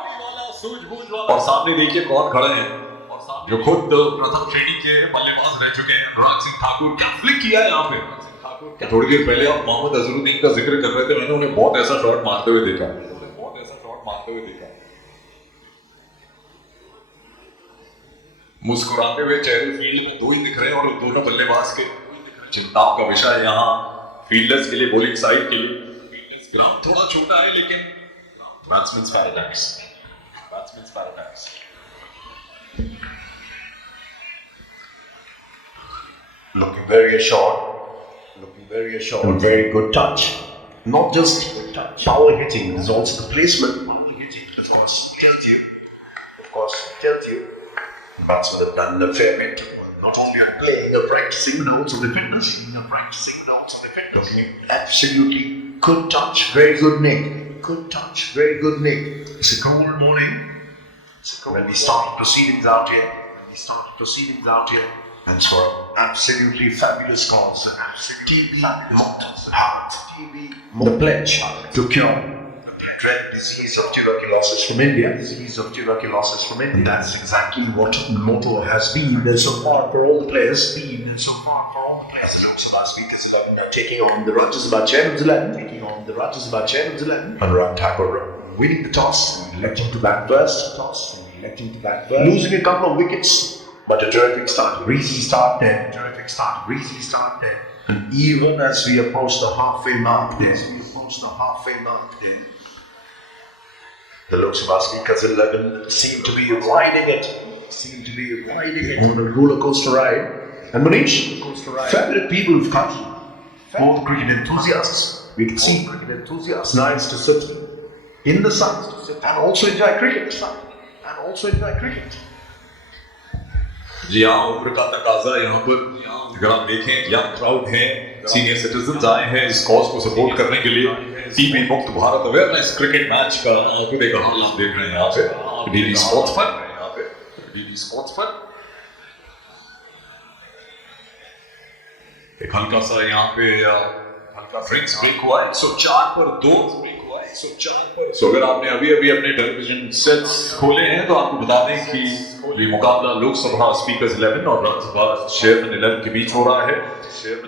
और सामने देखिए कौन खड़े हैं, जो खुद प्रथम श्रेणी के बल्लेबाज रह चुके हैं, अनुराग सिंह ठाकुर। क्या फ्लिक किया है यहाँ पे। थोड़ी देर पहले आप मोहम्मद अजहरुद्दीन का जिक्र कर रहे थे, मैंने उन्हें बहुत ऐसा शॉट मारते हुए देखा। मुस्कुराते हुए चेहरे फील्ड में 2 ही दिख रहे हैं, और दोनों बल्लेबाज के चिंताओं का विषय है यहाँ फील्डर्स के लिए, बॉलिंग साइड के लिए। ग्राउंड थोड़ा छोटा है, लेकिन batsmen paradise. Looking very assured. And very good touch. Not just power hitting, there's also the placement. Of course, tells you. The batsmen have done a fair bit. Not only on playing, they're practicing, but also the fitness. Looking absolutely good touch, very good nick. It's a cold morning. When we started proceedings out here. And for absolutely fabulous cause, TB Heart, the pledge to cure the dread disease of tuberculosis from India. And that's exactly what the motto has been so far for all the players. As the Lok Sabha speakers are taking on the Rajya Sabha chairman's 11. Anurag Thakur winning the toss and electing to bat first. Losing a couple of wickets. But a terrific start, breezy start there. And even as we approach the halfway mark there, the Lok Sabha speakers 11 seem to be riding it. On a roller coaster ride. And Munish, fabulous people have come. Both cricket enthusiasts. We can see it's nice to sit in the sun and also enjoy cricket. जी हाँ, उम्र का तकाजा यहाँ पर अगर आप देखें young crowd है, सीनियर सिटीजन आए हैं इस कॉज को सपोर्ट करने के लिए। टीबी मुक्त भारत अवेयरनेस क्रिकेट मैच का पूरे का हाल आप देख रहे हैं यहाँ पे डीडी स्पोर्ट्स पर। एक हल्का सा यहाँ पे ड्रिंक्स ब्रेक हुआ 104 पर 2। सो अगर आपने अभी अपने टेलीविजन सेट्स खोले हैं तो आपको बता दें कि ये मुकाबला लोकसभा स्पीकर्स 11 और राज्यसभा चेयरमैन 11 के बीच हो रहा है।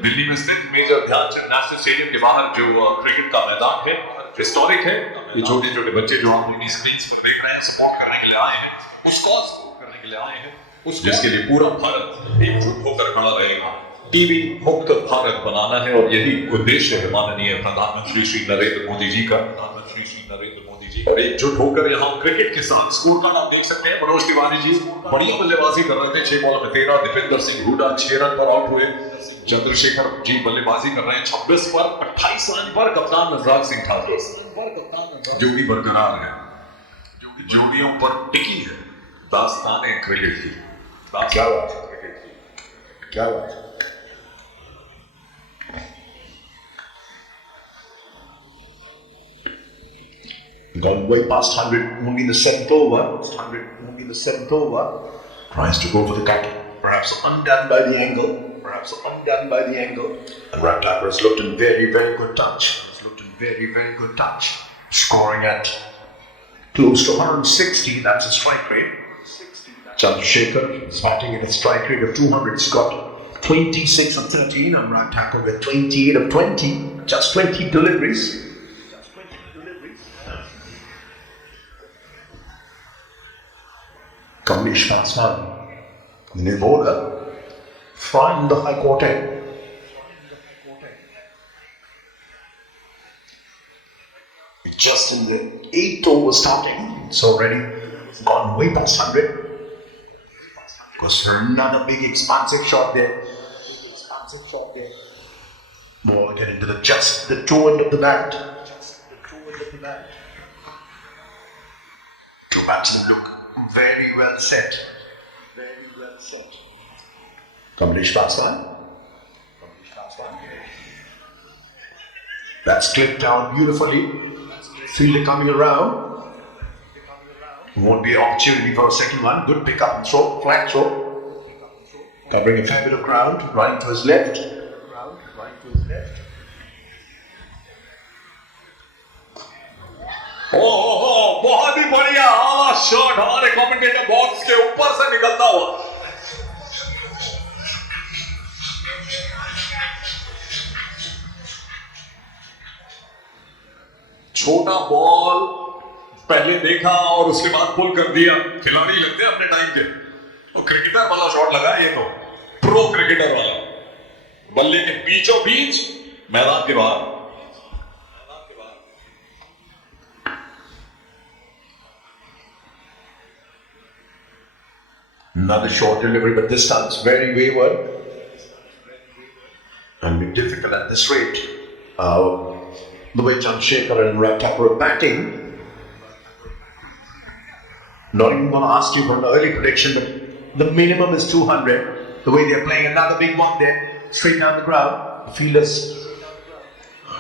दिल्ली में स्थित मेजर ध्यानचंद नेशनल स्टेडियम के बाहर जो क्रिकेट का मैदान है हिस्टोरिक है। ये छोटे छोटे बच्चे जो आप अपनी स्क्रीन पर देख रहे हैं सपोर्ट करने के लिए आए हैं, उस कॉज को करने के लिए आए हैं जिसके लिए पूरा भारत एकजुट होकर खड़ा रहेगा। टीबी मुक्त भारत बनाना है और यही उद्देश्य है माननीय प्रधानमंत्री श्री नरेंद्र मोदी जी का। और एकजुट होकर यहाँ क्रिकेट के साथ स्कोर कार्ड आप देख सकते हैं। मनोज तिवारी जी बढ़िया बल्लेबाजी कर रहे थे, 6 बॉल में 13। दीपेंद्र सिंह हुडा 6 रन पर आउट हुए। चंद्रशेखर जी बल्लेबाजी कर रहे हैं 26 पर 28 रन पर। कप्तान अनुराग सिंह ठाकुर जोड़ी बरकरार है, जोड़ियों पर टिकी है दास्तान क्रिकेट की। क्या बात है क्रिकेट की, क्या बात है। Gone way past 100, only the 7th over. Tries to go for the cut. Perhaps undone by the angle. And Rat Tapper has looked in very, very good touch. Scoring at close to 160. That's a strike rate. Chandrasekhar is batting at a strike rate of 200. He's got 26 of 13. And Rat Tapper with 28 of 20. Just 20 deliveries. Kamlesh Paswan, the bowler, frying the high court end. Just in the 8th over starting, it's already gone way past 100. Goes for another big expansive shot there. Ball getting to just the toe end of the bat. Two batsmen look very well set. Kamlesh Paswan. That's clipped down beautifully. Fielder coming around. Won't be an opportunity for a second one. Good pick up and throw, flat throw. Covering a fair bit of ground, running to his left. बहुत ही बढ़िया आला shot हमारे commentator box के ऊपर से निकलता हुआ। छोटा बॉल पहले देखा और उसके बाद पुल कर दिया। खिलाड़ी लगते हैं अपने टाइम के, और क्रिकेटर वाला शॉट लगा ये तो प्रो क्रिकेटर वाला, बल्ले के बीचों बीच मैदान के बाहर। Another short delivery, but this time it's very wayward and difficult at this rate. The way Chandrasekhar and Rat Tapper are batting, not even going to ask you for an early prediction, but the minimum is 200. The way they're playing, another big one there, straight down the ground. The fielder's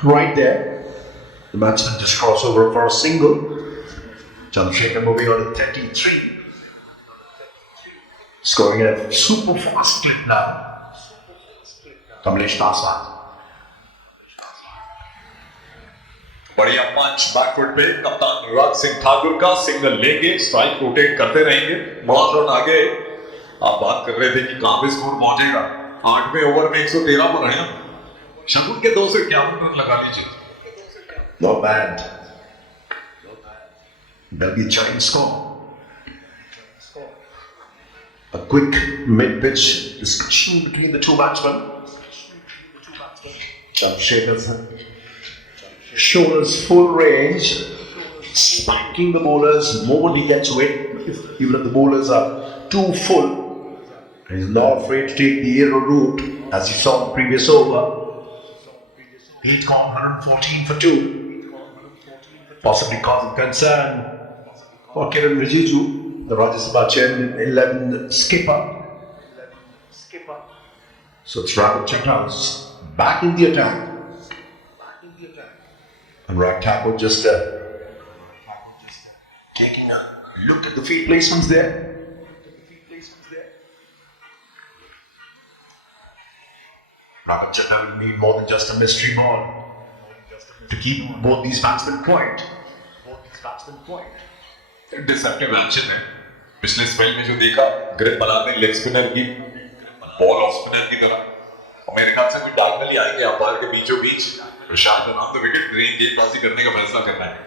right there. The batsman just cross over for a single. Chandrasekhar moving on to 33. Scoring a super fast clip now. Kamlesh Paswan. बढ़िया पंच backward पे कप्तान अनुराग सिंह ठाकुर का। Single लेंगे, strike rotate करते रहेंगे। बड़ा shot आगे। आप बात कर रहे थे कि कहां पे स्कोर पहुंचेगा। 8वें ओवर में 113 पर हैं। शगुन के 251 रन लगा लीजिए। Not bad. That'll be a giant score. A quick mid-pitch discussion between the two batsmen. Chandrasekhar's shown his full range, spanking the bowlers the moment he gets wet, even if the bowlers are too full. He's not afraid to take the aerial route, as you saw in the previous over. He's gone 114 for 2. Possibly causing concern for Kiran Rijiju, the Rajya Sabha chairman, 11 skipper. So it's Raghav Chakras back in the attack. And Rag Thakur just taking a look at the field placements there. Raghav Chakra will need more than just a mystery ball to keep both these batsmen quiet. Deceptive action है। पिछले spell में जो देखा grip Malhar ने leg spinner की ball off spinner की तरह, और मेरे ख्याल से भी डायगोनली आएंगे अंपायर के बीचों बीच, शायद अराउंड द विकेट गेंदबाजी करने का फैसला करना है।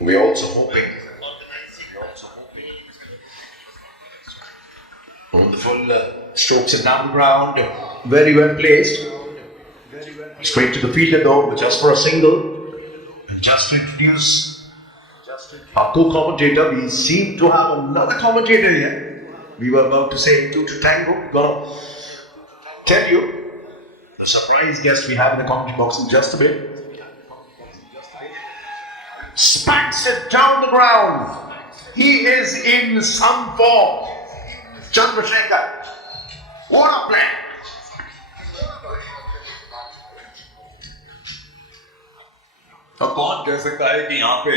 We're also hoping wonderful strokes and down ground, very well placed. Straight to the fielder though, just for a single. Just to introduce our co-commentator, we seem to have another commentator here. We were about to say two to tango. Gonna tell you the surprise guest we have in the commentary box in just a bit. Smacks it down the ground. He is in some form. Chandrasekhar. What a play. अब कौन कह सकता है कि यहाँ पे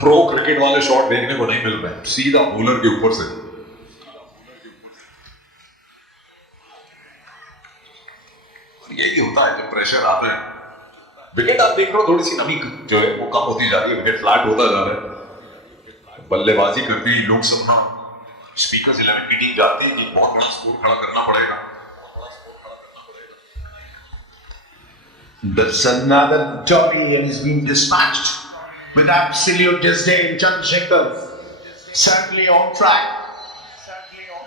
pro cricket वाले shot देखने को नहीं मिल रहे हैं, सीधा बॉलर के ऊपर से। यही होता है जब प्रेशर आता है। विकेट आप देख रहे हो, थोड़ी सी नमी जो है वो कम होती जा रही है, विकेट फ्लैट होता जा रहा है। बल्लेबाजी करते ही लोग सपना स्पीकर्स 11 की टीम जाते हैं कि बहुत बड़ा स्कोर खड़ा करना पड़ेगा। That's another dummy and he's been dispatched with absolute disdain. Chandrasekhar certainly on track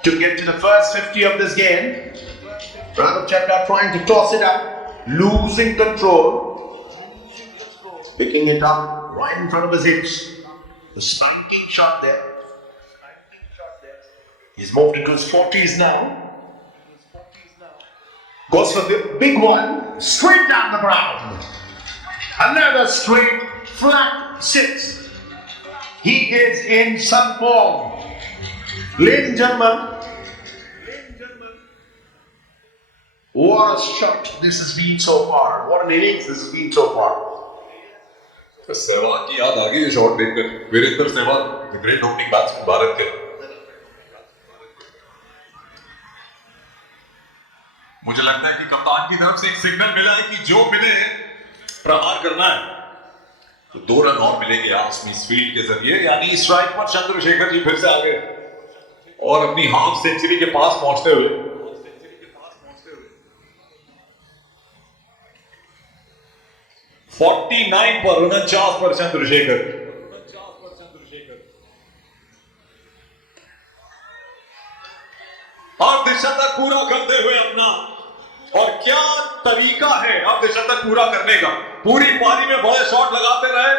to get to the first 50 of this game. Raghav Chakra trying to toss it up, losing control, picking it up right in front of his hips. The spanking shot there. He's moved into his 40s now. Goes for the big one, straight down the ground. Another straight, flat six. He is in some form. Ladies and gentlemen, what a shot this has been so far. What an innings this has been so far. Sehwag की याद आ गई ये shot देखकर। Virender Sehwag, the great opening batsman Bharat के। मुझे लगता है कि कप्तान की तरफ से एक सिग्नल मिला है कि जो मिले प्रहार करना है, तो 2 रन और मिलेंगे आसमी स्पीड के जरिए, यानी स्ट्राइक पर चंद्रशेखर जी फिर से आ गए और अपनी हाफ सेंचुरी के पास पहुंचते हुए 49 पर 49 पर चंद्रशेखर। अर्धशतक पूरा करते हुए अपना, और क्या तरीका है अर्धशतक पूरा करने का। पूरी पारी में बड़े शॉट लगाते रहे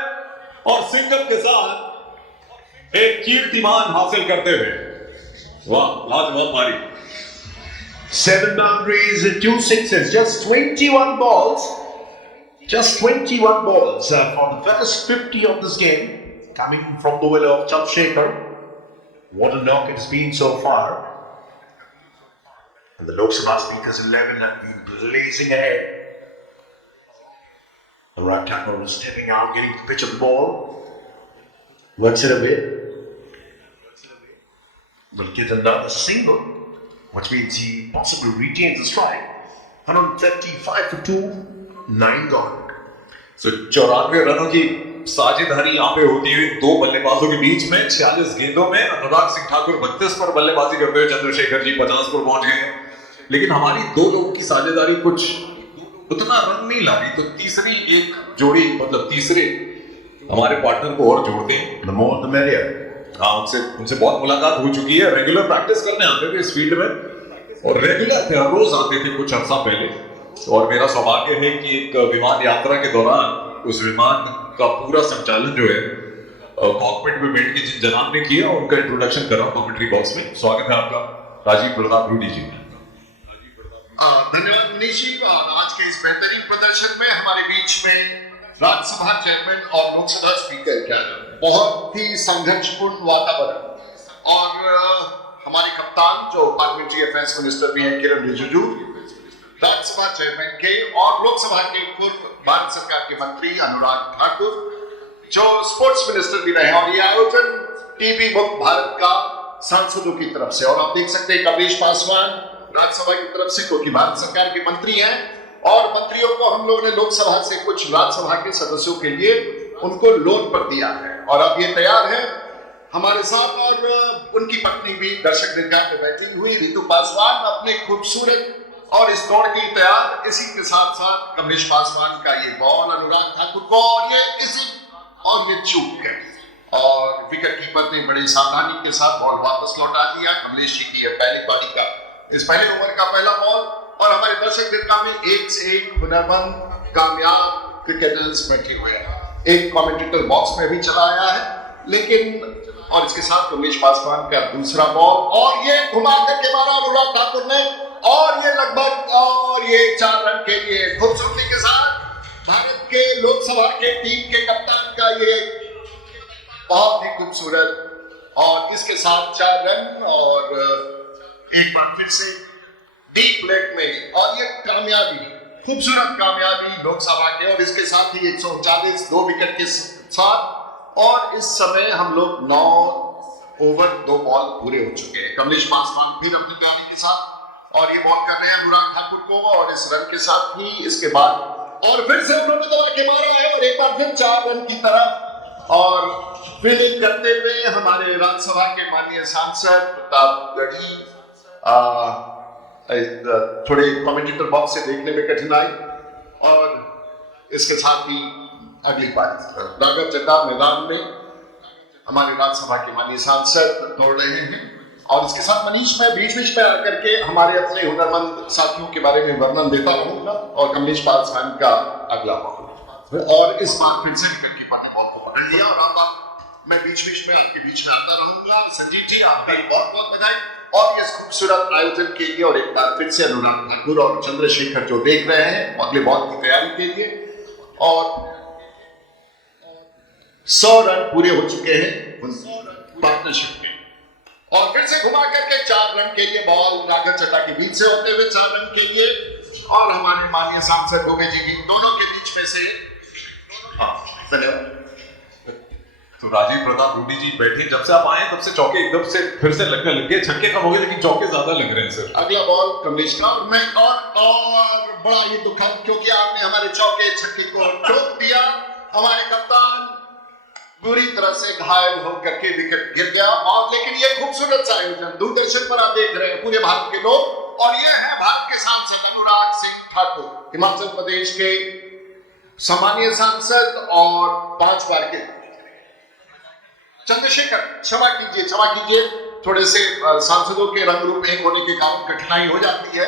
और सिंगल के साथ एक कीर्तिमान हासिल करते हुए। वाह, लाजवाब पारी। 7 boundaries and 2 sixes, just 21 balls. Just 21 balls for the first 50 of this game, coming from the will of Chandrasekhar. What a knock it's been so far. And the Lok Sabha speakers 11 have been blazing ahead. The Rag Thakur was stepping out, getting the pitch of the ball. Works it away. Will get another single, which means he possibly retains the strike. 135 for 2, 9 gone. So 94 रनों की साझेदारी यहाँ पे होती हुई 2 बल्लेबाजों के बीच में 46 गेंदों में अनुराग सिंह ठाकुर 32 पर बल्लेबाजी करते हुए चंद्रशेखर जी 50 पर पहुंच गए। लेकिन हमारी 2 लोगों की साझेदारी कुछ उतना रन नहीं ला रही, तो तीसरी एक जोड़ी, मतलब तीसरे हमारे पार्टनर को और जोड़ते हैं। The more the merrier. हाँ, उनसे बहुत मुलाकात हो चुकी है। रेगुलर प्रैक्टिस करने आते थे इस फील्ड में, और रेगुलर थे, रोज आते थे कुछ अर्सा पहले। और मेरा सौभाग्य है कि एक विमान यात्रा के दौरान उस विमान का पूरा संचालन जो है कॉकपिट में बैठ के जिन जनाब ने किया, उनका इंट्रोडक्शन कर रहा हूं कमेंट्री बॉक्स में। स्वागत है आपका, राजीव प्रताप रूडी जी। धन्यवाद मनीष जी। और आज के इस बेहतरीन प्रदर्शन में हमारे बीच में राज्यसभा चेयरमैन और लोकसभा स्पीकर का बहुत ही संघर्षपूर्ण वातावरण और हमारे कप्तान जो पार्लियामेंट्री अफेयर्स मिनिस्टर भी हैं किरण रिजिजू, राज्यसभा चेयरमैन के और लोकसभा के पूर्व भारत सरकार के मंत्री अनुराग ठाकुर जो स्पोर्ट्स मिनिस्टर भी रहे। और ये आयोजन टीबी मुक्त भारत का सांसदों की तरफ से, और आप देख सकते हैं कमलेश पासवान राज्यसभा की तरफ से क्योंकि भारत सरकार के मंत्री हैं, और मंत्रियों को हम लोगों ने लोकसभा से कुछ राज्यसभा के सदस्यों के लिए उनको लोन पर दिया है। और अब ये तैयार है हमारे साथ, और उनकी पत्नी भी दर्शक दीर्घा में बैठी हुई रितु पासवान अपने खूबसूरत और इस दौड़ के लिए तैयार। इसी के साथ साथ कमलेश पासवान का ये बॉल अनुराग ठाकुर को, और ये चूक है और विकेट कीपर ने बड़ी सावधानी के साथ बॉल वापस लौटा दिया। कमलेश जी की पहली पारी का इस पहले ओवर का पहला बॉल, और हमारे दर्शक दीर्घा में एक से एक हुनरमंद कामयाब क्रिकेटर्स बैठे हुए हैं। एक कमेंटेटर बॉक्स में भी चला आया है, लेकिन और इसके साथ कमलेश पासवान का दूसरा बॉल, और ये घुमा करके मारा अनुराग ठाकुर ने, और ये लगभग और ये 4 रन के लिए खूबसूरती के साथ भारत के लोकसभा के टीम के कप्तान का ये बहुत ही खूबसूरत, और इसके साथ 4 रन और एक बार फिर से डीप लेग में, और ये कामयाबी, खूबसूरत कामयाबी लोकसभा के, और इसके साथ ही 139 2 विकेट के साथ। और इस समय हम लोग 9 ओवर 2 बॉल पूरे हो चुके हैं। कमलेश पासवान फिर अपनी कहानी के साथ, और ये बॉल कर रहे हैं अनुराग ठाकुर को, और इस रन के साथ ही इसके बाद और फिर से उन्होंने दबा के मारा है, और एक बार फिर 4 रन की तरफ। और फील्डिंग करते हुए हमारे राज्यसभा के माननीय सांसद प्रताप गढ़ी, थोड़े कमेंटेटर बॉक्स से देखने में कठिनाई, और इसके साथ ही अगली बारी राघव चड्ढा मैदान में हमारे राज्यसभा के माननीय सांसद दौड़ रहे हैं। और इसके साथ मनीष मैं बीच बीच में आकर के हमारे अपने हुनरमंद साथियों के बारे में वर्णन देता रहूंगा, और कमलेश पासवान का अगला बॉल, और इस बार फिर से विकेट कीपर ने बॉल को पकड़ लिया, और अब मैं बीच बीच में आपके बीच में आता रहूंगा। संजीव जी आपका बहुत बहुत बधाई और इस खूबसूरत आयोजन के लिए, और एक बार फिर से अनुराग ठाकुर और चंद्रशेखर जो देख रहे हैं अगले बॉल की तैयारी के लिए। और 100 रन पूरे हो चुके हैं पार्टनरशिप में, और फिर से घुमा करके 4 रन के लिए बॉल राघव चड्ढा के बीच से होते हुए 4 रन के लिए, और हमारे माननीय सांसद गोगे जी भी दोनों के बीच में से। धन्यवाद। तो राजीव प्रताप रूडी जी बैठे, जब से आप आए तब से चौके एकदम से फिर से लगने लग गए। छक्के कम हो गए लेकिन चौके ज्यादा लग रहे हैं सर। अगला बॉल कमलेश का, और मैं और बड़ा ही दुखद, क्योंकि आपने हमारे चौके छक्के को ठोक दिया। हमारे कप्तान बुरी तरह से घायल होकर के विकेट गिर गया। और लेकिन ये खूबसूरत सा आयोजन दूरदर्शन पर आप देख रहे हैं पूरे भारत के लोग, और ये है भारत के सांसद अनुराग सिंह ठाकुर, हिमाचल प्रदेश के सम्मानीय सांसद और 5 बार के चंद्रशेखर, क्षमा कीजिए, थोड़े से सांसदों के रंग रूप एक होने के कारण कठिनाई हो जाती है,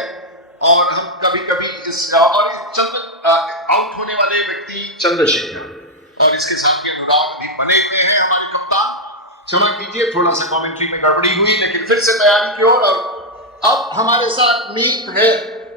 और हम कभी-कभी इस और आउट होने वाले व्यक्ति चंद्रशेखर, और इसके साथ ही अनुराग भी बने हुए हैं हमारे कप्तान। क्षमा कीजिए, थोड़ा सा कमेंट्री में गड़बड़ी हुई, लेकिन फिर से तैयारी की ओर। और अब हमारे साथ मीत है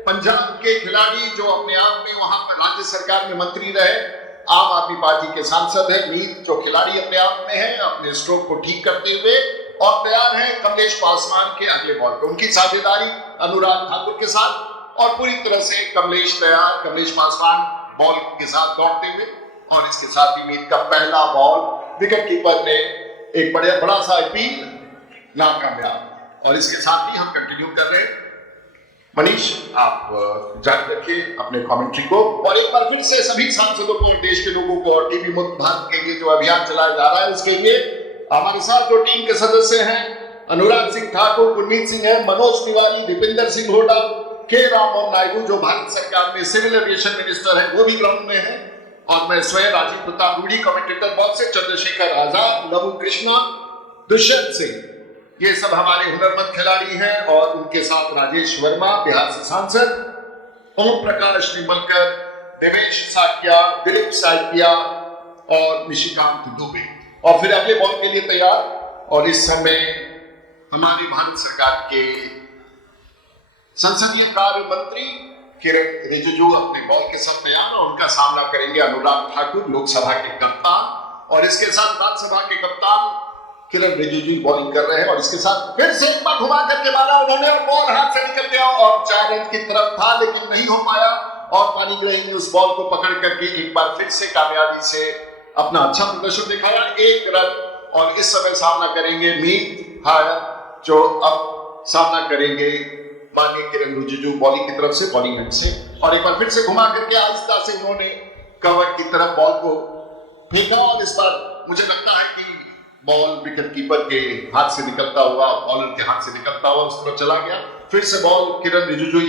पंजाब के खिलाड़ी जो अपने आप में वहां पर राज्य सरकार में मंत्री रहे, आम आदमी पार्टी के सांसद है मीत, जो खिलाड़ी अपने आप में है, अपने स्ट्रोक को ठीक करते हुए, और तैयार है कमलेश पासवान के अगले बॉल पे, उनकी साझेदारी अनुराग ठाकुर के साथ, और पूरी तरह से कमलेश तैयार, कमलेश पासवान बॉल के साथ दौड़ते हुए, और इसके साथ ही मीत का पहला बॉल विकेट कीपर ने एक बड़ा सा अपील नाकामयाब, और इसके साथ ही हम कंटिन्यू कर रहे हैं। मनीष आप जारी रखिए अपने कमेंट्री को, और एक बार फिर से सभी सांसदों को, देश के लोगों को, और टीबी मुक्त भारत के लिए जो अभियान चलाया जा रहा है उसके लिए हमारे साथ जो टीम के सदस्य हैं, अनुराग सिंह ठाकुर, गुरमीत सिंह है, मनोज तिवारी, दीपेंद्र सिंह होडा, के राममोहन नायडू जो भारत सरकार में सिविल एविएशन मिनिस्टर है वो भी ग्राउंड में है, और मैं स्वयं राजीव प्रताप रूडी कमेंटेटर बॉक्स से, चंद्रशेखर आजाद, लवु कृष्णा, दुष्यंत सिंह, ये सब हमारे हुनरमंद खिलाड़ी हैं, और उनके साथ राजेश वर्मा बिहार से सांसद, ओम प्रकाश निंबलकर, देवेश साकिया, दिलीप साइकिया और निशिकांत दुबे, और फिर अगले बॉल के लिए तैयार। और इस समय हमारी भारत सरकार के संसदीय कार्य मंत्री किरण रिजिजू अपने बॉल के साथ तैयार और उनका सामना करेंगे अनुराग ठाकुर, लोकसभा के कप्तान। और इसके साथ राज्यसभा के कप्तान किरण रिजिजू बॉलिंग कर रहे हैं और इसके साथ फिर से एक बार घुमा करके मारा उन्होंने और बॉल हाथ से निकल गया और 4 रन की तरफ था लेकिन नहीं हो पाया। और पानीग्राही ने उस बॉल को पकड़ करके एक बार फिर से कामयाबी से अपना अच्छा प्रदर्शन दिखाया, 1 रन। और इस समय सामना करेंगे मीत हायर, जो अब सामना करेंगे माननीय किरण रिजिजू बॉलिंग की तरफ से, बॉलिंग एंड से। और एक बार फिर से घुमा करके आहिस्ता से उन्होंने कवर की तरफ बॉल को फेंका और इस बार मुझे लगता है कि बॉल विकेट कीपर के हाथ से निकलता हुआ, बॉलर के हाथ से निकलता हुआ उस तरफ चला गया। फिर से बॉल किरण रिजिजू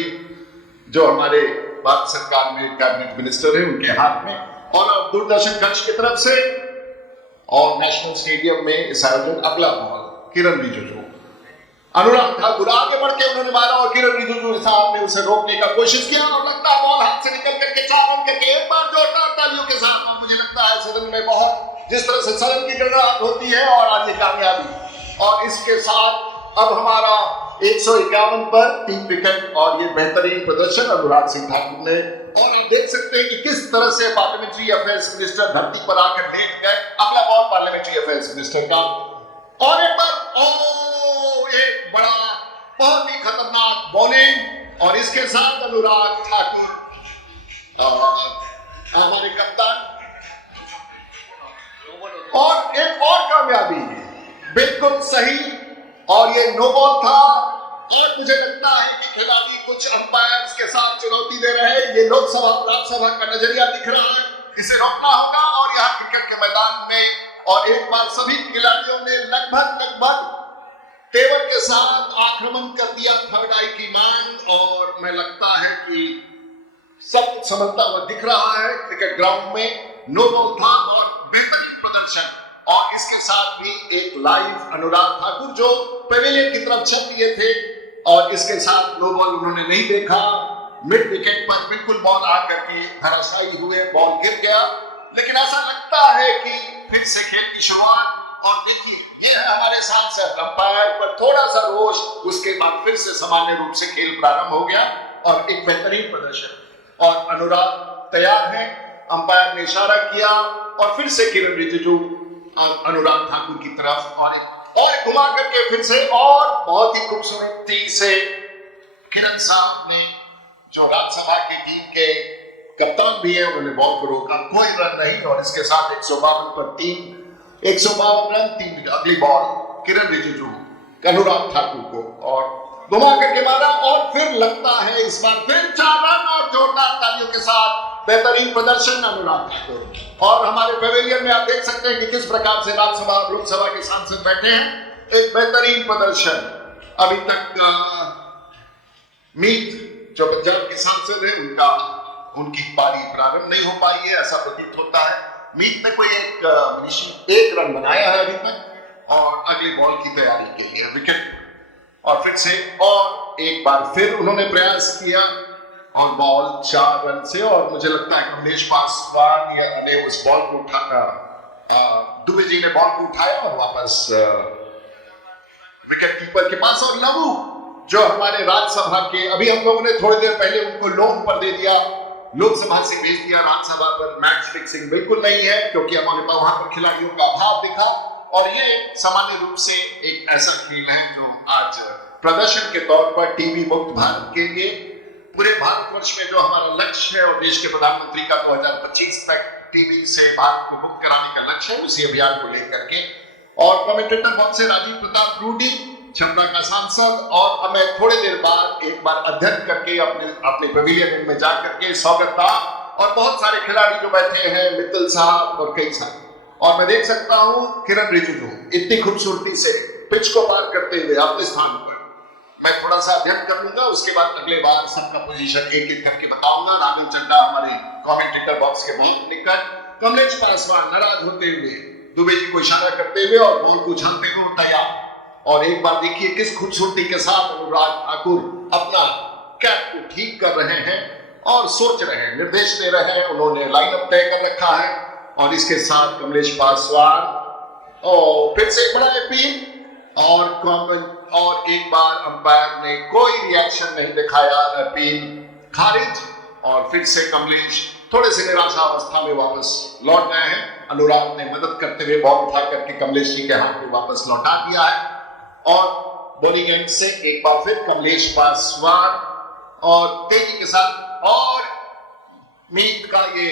जो हमारे भारत सरकार में कैबिनेट मिनिस्टर है उनके हाथ में, और अब दूरदर्शन कक्ष की तरफ से और नेशनल स्टेडियम में इस आयोजन अगला बॉल किरण रिजिजू, अनुराग ठाकुर आगे बढ़ के उन्होंने मारा और किरण रिजिजू साहब ने उसे रोकने का कोशिश किया और लगता है बॉल हाथ से निकल करके 4 रन करके एक बार जोरदार तालियों के साथ। और मुझे लगता है सदन में बहुत जिस तरह से सदन की गड़गड़ाहट होती है और आज ये कामयाबी, और इसके साथ अब हमारा 151 पर 3 विकेट और ये बेहतरीन प्रदर्शन अनुराग सिंह ठाकुर ने। और आप देख सकते हैं कि किस तरह से पार्लियामेंट्री अफेयर्स मिनिस्टर धरती पर आकर लेट गए। अगला बॉल पार्लियामेंट्री अफेयर्स मिनिस्टर का और एक बार एक बड़ा बहुत ही खतरनाक बॉलिंग और इसके साथ अनुराग ठाकुर हमारे कप्तान और एक और कामयाबी बिल्कुल सही, और ये नो बॉल था। एक मुझे लगता है कि खिलाड़ी कुछ अंपायर्स के साथ चुनौती दे रहे हैं। ये लोकसभा राज्यसभा का नजरिया दिख रहा है, इसे रोकना होगा। और यहाँ क्रिकेट के मैदान में और एक बार सभी खिलाड़ियों ने लगभग तेवर के साथ आक्रमण कर दिया थर्ड आई की मांग, और मैं लगता है कि सब कुछ समझता हुआ दिख रहा है। क्रिकेट ग्राउंड में नो बॉल था और बेहतरीन प्रदर्शन, और इसके साथ भी एक लाइव अनुराग ठाकुर जो पवेलियन की तरफ चल दिए थे और इसके साथ नो बॉल उन्होंने नहीं देखा। मिड विकेट पर बिल्कुल बॉल आकर के धराशायी हुए, बॉल गिर गया। लेकिन ऐसा लगता है कि फिर से खेल की शुरुआत, और देखिए ये है हमारे सांसद अंपायर पर थोड़ा सा रोष, उसके बाद फिर से सामान्य रूप से खेल प्रारंभ हो गया और एक बेहतरीन प्रदर्शन। और अनुराग तैयार है, अंपायर ने इशारा किया और फिर से किरण रिजिजू अनुराग ठाकुर की तरफ और घुमा करके फिर से, और बहुत ही खूबसूरती से किरण साहब ने जो राज्यसभा की टीम के कप्तान भी है उन्होंने बॉल को रोका, कोई रन नहीं। और इसके साथ 152 पर 152 रन 3 अगली बॉल किरण रिजिजू अनुराग ठाकुर को और घुमा करके मारा और फिर लगता है इस बार फिर 4 रन और जोरदार तालियों के साथ बेहतरीन प्रदर्शन अनुराग ठाकुर। और हमारे पवेलियन में आप देख सकते हैं कि किस प्रकार से राज्यसभा और लोकसभा के सांसद बैठे हैं। एक बेहतरीन प्रदर्शन। अभी तक मीत जो पंजाब के सांसद है उनकी पारी प्रारंभ नहीं हो पाई है, ऐसा प्रतीत होता है। मीत ने कोई एक रन बनाया है अभी तक और अगली बॉल की तैयारी के लिए विकेट, और फिर से और एक बार फिर उन्होंने प्रयास किया और बॉल 4 रन से, और मुझे लगता है कमलेश पासवान ने उस बॉल को दुबे जी ने बॉल को उठाया और वापस विकेट कीपर के पास। और लवू जो हमारे राज्यसभा के, अभी हम लोगों ने थोड़ी देर पहले उनको लोन पर दे दिया, लोकसभा से भेज दिया राज्यसभा पर। मैच फिक्सिंग बिल्कुल नहीं है क्योंकि हमारे पास वहां पर खिलाड़ियों का अभाव दिखा, और ये सामान्य रूप से एक ऐसा खेल है जो आज प्रदर्शन के तौर पर टीबी मुक्त भारत के लिए पूरे भारतवर्ष में जो हमारा लक्ष्य है और देश के प्रधानमंत्री का 2025 तक टीबी से भारत को मुक्त कराने का लक्ष्य है, उसी अभियान को लेकर के। और कमेंटेटर बॉक्स से राजीव प्रताप रूडी, छपरा का सांसद, और मैं थोड़ी देर बाद एक बार अध्ययन करके अपने पवेलियन में जाकर के स्वागत था, और बहुत सारे खिलाड़ी जो बैठे हैं, मित्तल साहब और कई सारे, और मैं देख सकता हूं किरण रिजिजू इतनी खूबसूरती से पिच को पार करते हुए अपने स्थान पर। मैं थोड़ा सा अध्ययन कर लूंगा, उसके बाद अगले बार सबका पोजीशन एक एक करके बताऊंगा। राघव चड्डा हमारे कमेंटेटर बॉक्स के बहुत निकट, कमलेश पासवान नाराज होते हुए दुबे जी को इशारा करते हुए और बॉल को उछालते हुए तैयार। और एक बार देखिए किस खूबसूरती के साथ अनुराग ठाकुर अपना कैप को ठीक कर रहे हैं और सोच रहे हैं, निर्देश दे रहे हैं। उन्होंने लाइनअप तय कर रखा है, और इसके साथ कमलेश पासवान और फिर से बड़ा अपील और एक बार अंपायर ने कोई रिएक्शन नहीं दिखाया अपील खारिज और फिर से कमलेश थोड़े से निराशावस्था में वापस लौट गए हैं। अनुराग ने मदद करते हुए बॉल उठा करके कमलेश जी के हाथ में वापस लौटा दिया है और बॉलिंग एंड से एक बार फिर कमलेश पासवान और तेजी के साथ और मीत का ये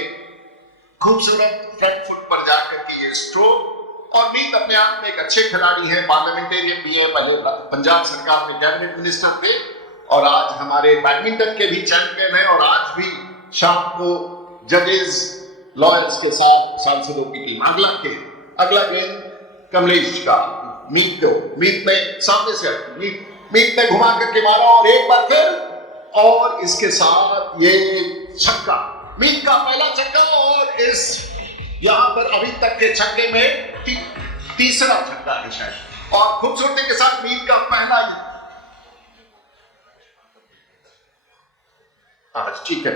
खूबसूरत फ्रंट फुट पर जाकर के ये स्ट्रोक। और मीत अपने आप में एक अच्छे खिलाड़ी हैं, पार्लियामेंटेरियन भी है, पहले पंजाब सरकार में कैबिनेट मिनिस्टर थे और आज हमारे बैडमिंटन के भी चैंपियन हैं और आज भी शाम को जजेस लॉयर्स के साथ सांसदों की टीम अगला गेंद कमलेश का मीत ने सामने से मीत ने घुमा करके मारा और एक बार फिर और इसके साथ ये छक्का, मीत का पहला छक्का और इस यहां पर अभी तक के छक्के में तीसरा छक्का है शायद और खूबसूरती के साथ मीत का पहला। आज ठीक है,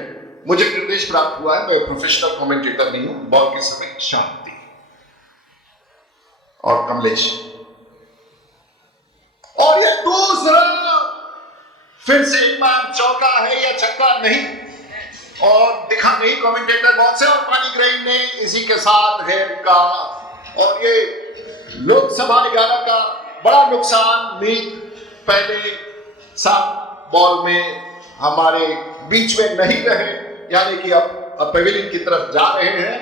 मुझे निर्देश प्राप्त हुआ है, मैं प्रोफेशनल कमेंटेटर नहीं हूं। बॉल के समय शांति और कमलेश और ये दूसरा फिर से एक बार चौका है या छक्का नहीं और दिखा नहीं कमेंटेटर बॉल से और पानीग्राही ने इसी के साथ है का और ये लोकसभा 11 का बड़ा नुकसान। मीत पहले 7 बॉल में हमारे बीच में नहीं रहे, यानी कि अब पेविलियन की तरफ जा रहे हैं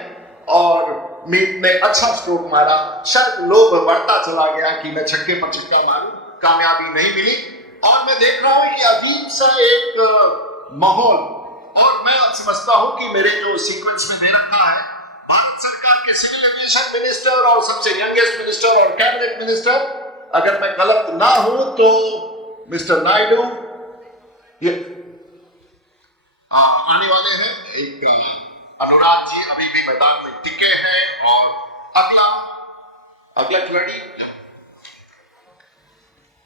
और मीत ने अच्छा स्ट्रोक मारा। शायद लोभ बढ़ता चला गया कि मैं छक्के पर छक्का मारूं, कामयाबी नहीं मिली और मैं देख रहा हूं कि अजीब सा एक माहौल और मैं अब समझता हूं कि मेरे जो सीक्वेंस में दे रखा है भारत सरकार के सिविल एविएशन मिनिस्टर और सबसे यंगेस्ट मिनिस्टर और कैबिनेट मिनिस्टर, अगर मैं गलत ना हूं तो मिस्टर नायडू ये आने वाले हैं। एक अनुराग जी अभी भी मैदान में टिके हैं और अगला खिलाड़ी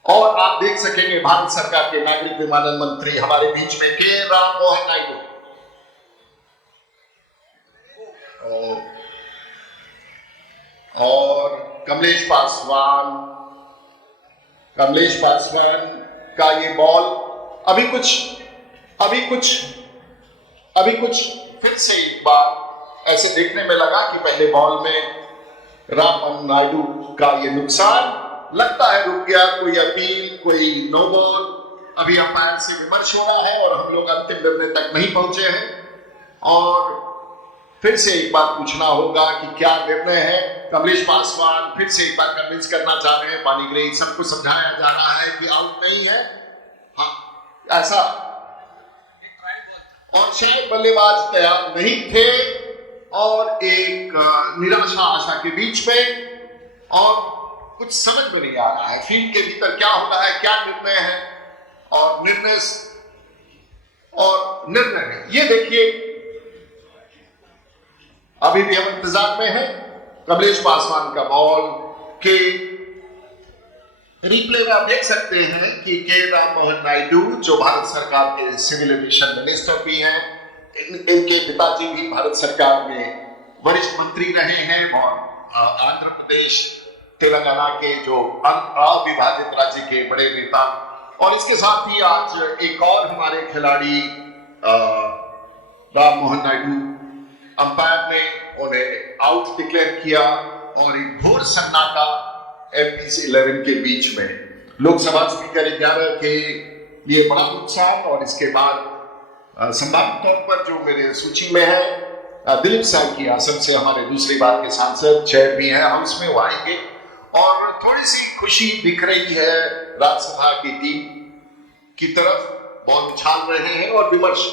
और आप देख सकेंगे भारत सरकार के नागरिक विमानन मंत्री हमारे बीच में के राम मोहन नायडू और कमलेश पासवान का ये बॉल अभी कुछ फिर से एक बार ऐसे देखने में लगा कि पहले बॉल में राम मोहन नायडू का ये नुकसान लगता है रुक गया, कोई अपील कोई नो बॉल, अभी अंपायर से विमर्श हो रहा है और हम लोग अंतिम निर्णय तक नहीं पहुंचे हैं और फिर से एक बार पूछना होगा कि क्या निर्णय है। कमलेश पासवान फिर से एक बार कन्विंस करना चाह रहे हैं, पानीग्राही सबको समझाया जा रहा है कि आउट नहीं है, हाँ ऐसा, और शायद बल्लेबाज तैयार नहीं थे और एक निराशा आशा के बीच में और कुछ समझ में नहीं आ रहा है फील्ड के भीतर क्या हो रहा है, क्या निर्णय है और निर्णय है। ये देखिए अभी भी हम इंतजार में हैं कमलेश पासवान का बॉल के रिप्ले में आप देख सकते हैं कि के राम मोहन नायडू जो भारत सरकार के सिविल एविएशन मिनिस्टर भी हैं, इनके पिताजी भी भारत सरकार में वरिष्ठ मंत्री रहे हैं और आंध्र प्रदेश तेलंगाना के जो अविभाजित राज्य के बड़े नेता, और इसके साथ ही आज एक और हमारे खिलाड़ी राम मोहन नायडू अंपायर ने उन्हें आउट डिक्लेयर किया और एक घोर सन्नाटा एमपीसी 11 के बीच में लोकसभा स्पीकर 11 के लिए बड़ा नुकसान। और इसके बाद संभावित तौर पर जो मेरे सूची में है दिलीप साइकी असम से हमारे दूसरी बार के सांसद चेयर भी हैं हाउस में, वो आएंगे और थोड़ी सी खुशी दिख रही है राज्यसभा की टीम की तरफ, बॉल उछाल रहे हैं और विमर्श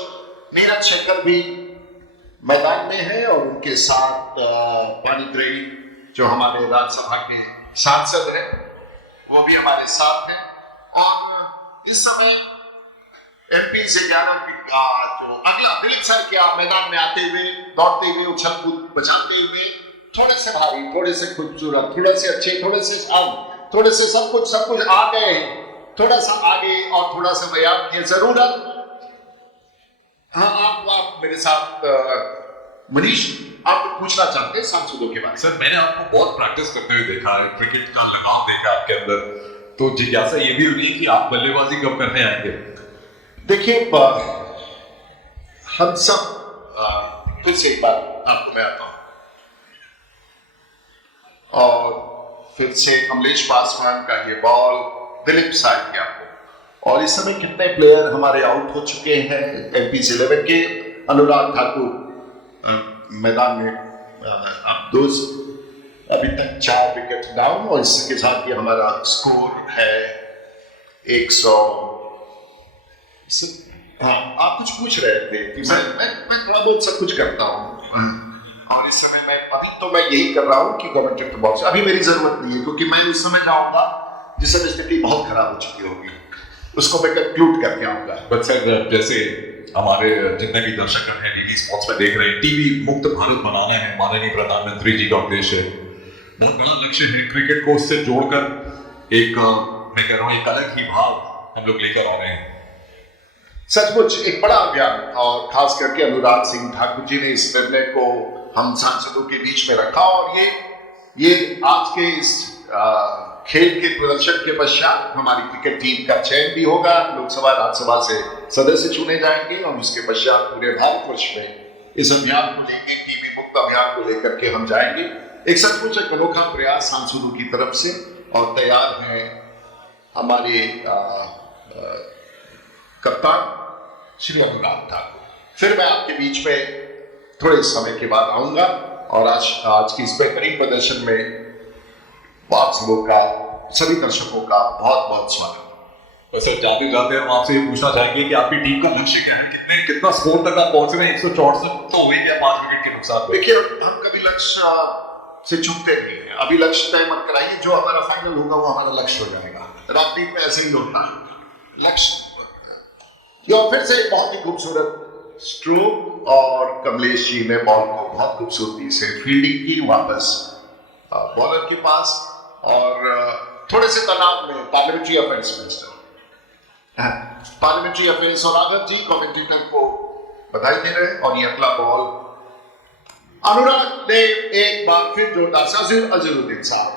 नीरज शेखर भी मैदान में है और उनके साथ पानीग्राही जो हमारे राज्यसभा के सांसद हैं वो भी हमारे साथ हैं। और इस समय एमपी से 11 जो अगला दिलीप सर क्या मैदान में आते हुए दौड़ते हुए उछल कूद बचाते हुए थोड़े से भारी, थोड़े से खूबसूरत, थोड़े से अच्छे, थोड़े से शांत, थोड़े से सब कुछ आ गए हैं, थोड़ा सा आगे और थोड़ा सा व्यायाम की जरूरत। हाँ आप मेरे साथ मनीष आप पूछना चाहते हैं सांसदों के बारे में? सर मैंने आपको बहुत प्रैक्टिस करते हुए देखा है, क्रिकेट का लगाव देखा आपके अंदर, तो जिज्ञासा ये भी हो रही है कि आप बल्लेबाजी कब करने आएंगे? देखिए हम सब फिर से एक बार आपको मैं आता हूं और फिर से कमलेश पासवान का ये बॉल दिलीप साहब के आपको, और इस समय कितने प्लेयर हमारे आउट हो चुके हैं एमपीज 11 के। अनुराग ठाकुर मैदान में अब अभी तक 4 विकेट डाउन, और इसके साथ ही हमारा स्कोर है 100। हाँ, आप कुछ पूछ रहे थे कि मैं थोड़ा बहुत सब कुछ करता हूँ, और इस समय मैं यही कर रहा हूँ कि गवर्नमेंट टिक द बॉक्स अभी मेरी जरूरत नहीं है, क्योंकि मैं उस समय जाऊंगा जिस समय स्थिति बहुत खराब हो चुकी होगी, उसको मैं कंक्लूड करके आऊंगा। बट सर, जैसे हमारे जितने भी दर्शक हैं डीडी स्पोर्ट्स में देख रहे हैं, टीवी मुक्त भारत बनाना है माननीय प्रधानमंत्री जी का उद्देश्य है, बहुत बड़ा लक्ष्य है। क्रिकेट को उससे जोड़कर एक मैं कह रहा हूँ एक अलग ही भाव हम लोग लेकर आ रहे हैं। सचमुच एक बड़ा अभियान, और खास करके अनुराग सिंह ठाकुर जी ने इस निर्णय को हम सांसदों के बीच में रखा, और ये आज के इस खेल के प्रदर्शन के पश्चात हमारी क्रिकेट टीम का चयन भी होगा, लोकसभा राज्यसभा से सदस्य चुने जाएंगे, और उसके पश्चात पूरे भारतवर्ष में इस अभियान को लेकर, टीबी मुक्त अभियान को लेकर के हम जाएंगे। एक सचमुच एक अनोखा प्रयास सांसदों की तरफ से, और तैयार हैं हमारे कप्तान श्री अनुराग ठाकुर। फिर मैं आपके बीच में थोड़े समय के बाद आऊंगा, और आज की इस बेहतरीन प्रदर्शन में आप लोगों का, सभी दर्शकों का बहुत बहुत स्वागत। तो सर, जाते जाते हम आपसे ये पूछना चाहेंगे कि आपकी टीम का लक्ष्य क्या है, कितना स्कोर तक आप पहुंच रहे हैं? 164 तो हुए क्या 5 विकेट के नुकसान? देखिए, हम कभी लक्ष्य से चूकते नहीं है। अभी लक्ष्य तय मत कराइए, जो हमारा फाइनल होगा वो हमारा लक्ष्य हो जाएगा। राजनीति में ऐसे ही होता है, लक्ष्य। और फिर से एक बहुत ही खूबसूरत स्ट्रोक, और कमलेश जी ने बॉल को बहुत खूबसूरती से फील्डिंग की वापस बॉलर के पास, और थोड़े से तनाव में parliamentary affairs minister, parliamentary affairs और राघव जी कमेंटेटर को बधाई दे रहे हैं। और ये अगला बॉल अनुराग ने एक बार फिर जोरदार से अजहरुद्दीन साहब,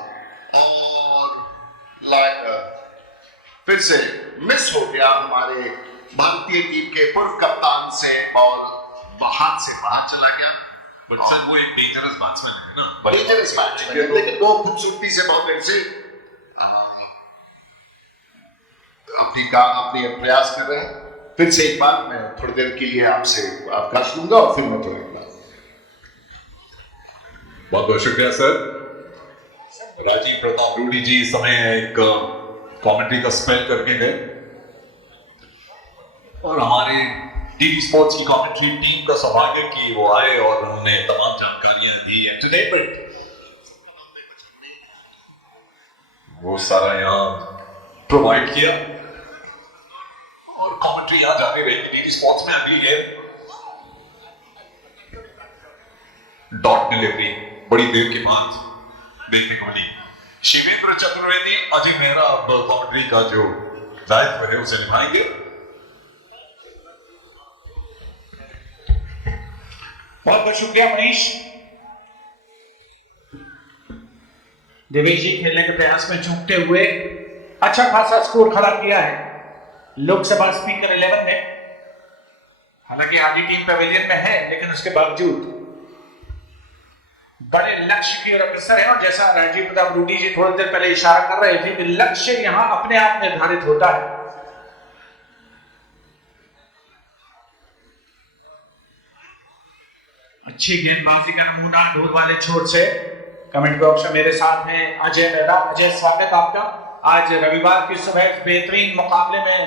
और फिर से मिस हो गया हमारे भारतीय टीम के पूर्व कप्तान से, बॉल हाथ से बाहर चला गया। बट सर, वो एक डेंजरस बैट्समैन है ना, डेंजरस बैट्समैन है, लेकिन वो खूबसूरती से बहुत देर से अपनी प्रयास कर रहे हैं। फिर से एक बार मैं थोड़ी देर के लिए आपसे अवकाश लूंगा, और फिर मैं थोड़ा बहुत बहुत शुक्रिया सर। राजीव प्रताप रूडी जी इस समय एक कमेंट्री का स्पेल करके गए, और हमारे टीवी स्पोर्ट्स की कमेंट्री टीम का सौभाग्य कि वो आए और उन्होंने तमाम जानकारियां दी, एंटरटेनमेंट वो सारा यहाँ प्रोवाइड किया, और कमेंट्री यहाँ जारी रहेगी टीवी स्पोर्ट्स में। अगली गेम डॉट डिलीवरी बड़ी देर के बाद देखने को मिली। शिवेंद्र चतुर्वेदी, अजय मेहरा अब कमेंट्री का जो दायित्व है उसे निभाएंगे। बहुत बहुत शुक्रिया मनीष। दिवेश जी खेलने के प्रयास में चूकते हुए अच्छा खासा स्कोर खड़ा किया है लोकसभा स्पीकर 11 ने। हालांकि आधी टीम पवेलियन में है, लेकिन उसके बावजूद बड़े लक्ष्य की ओर अग्रसर है। और जैसा राजीव प्रताप रूडी जी थोड़ी देर पहले इशारा कर रहे थे कि लक्ष्य यहां अपने आप निर्धारित होता है। अच्छी गेंदबाजी का नमूना ढोल वाले छोर से। कमेंट बॉक्स में मेरे साथ हैं अजय मेहरा। अजय, स्वागत आपका। आज रविवार की सुबह बेहतरीन मुकाबले में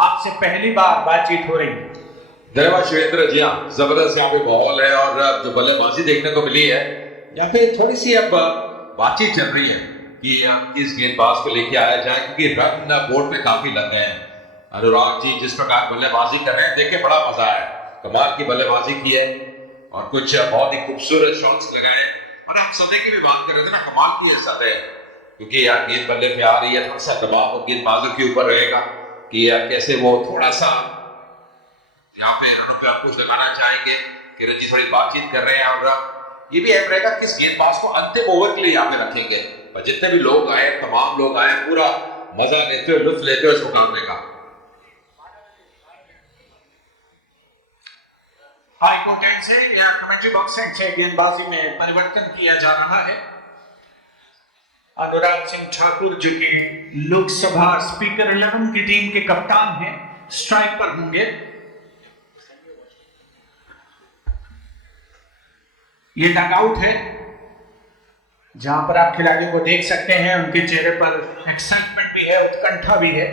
आपसे पहली बार बातचीत हो रही है। धन्यवाद शिवेंद्र जी। हाँ, जबरदस्त यहाँ पे माहौल है, और जो बल्लेबाजी देखने को मिली है, यहाँ पे थोड़ी सी अब बातचीत चल रही है कि किस गेंदबाज को लेके आया जाए, क्योंकि रन बोर्ड पे काफी लग गए हैं। अनुराग जी जिस प्रकार बल्लेबाजी कर रहे हैं, देख के बड़ा मजा आया। कमाल की बल्लेबाजी की है, और कुछ बहुत ही खूबसूरत शॉट्स लगाए। और हम सतह की भी बात कर रहे थे ना, कमाल की सतह, क्योंकि यार गेंद बल्ले पे आ रही है, थोड़ा सा दबाव गेंदबाजों के ऊपर रहेगा कि यार कैसे वो थोड़ा सा यहाँ पे रनों पे आप कुछ लगाना चाहेंगे। किरण जी थोड़ी बातचीत कर रहे हैं, और ये भी अहम रहेगा किस गेंदबाज को अंतिम ओवर के लिए यहाँ पे रखेंगे। और जितने भी लोग आए, तमाम लोग आए, पूरा मजा लेते हुए, लुत्फ लेते हुए इस मुकाबले का। कोर्ट एंड से या कमेंट्री बॉक्स एंड से गेंदबाजी में परिवर्तन किया जा रहा है। अनुराग सिंह ठाकुर जो कि लोकसभा स्पीकर 11 की टीम के कप्तान हैं, स्ट्राइक पर होंगे। ये डगआउट है जहां पर आप खिलाड़ियों को देख सकते हैं, उनके चेहरे पर एक्साइटमेंट भी है, उत्कंठा भी है।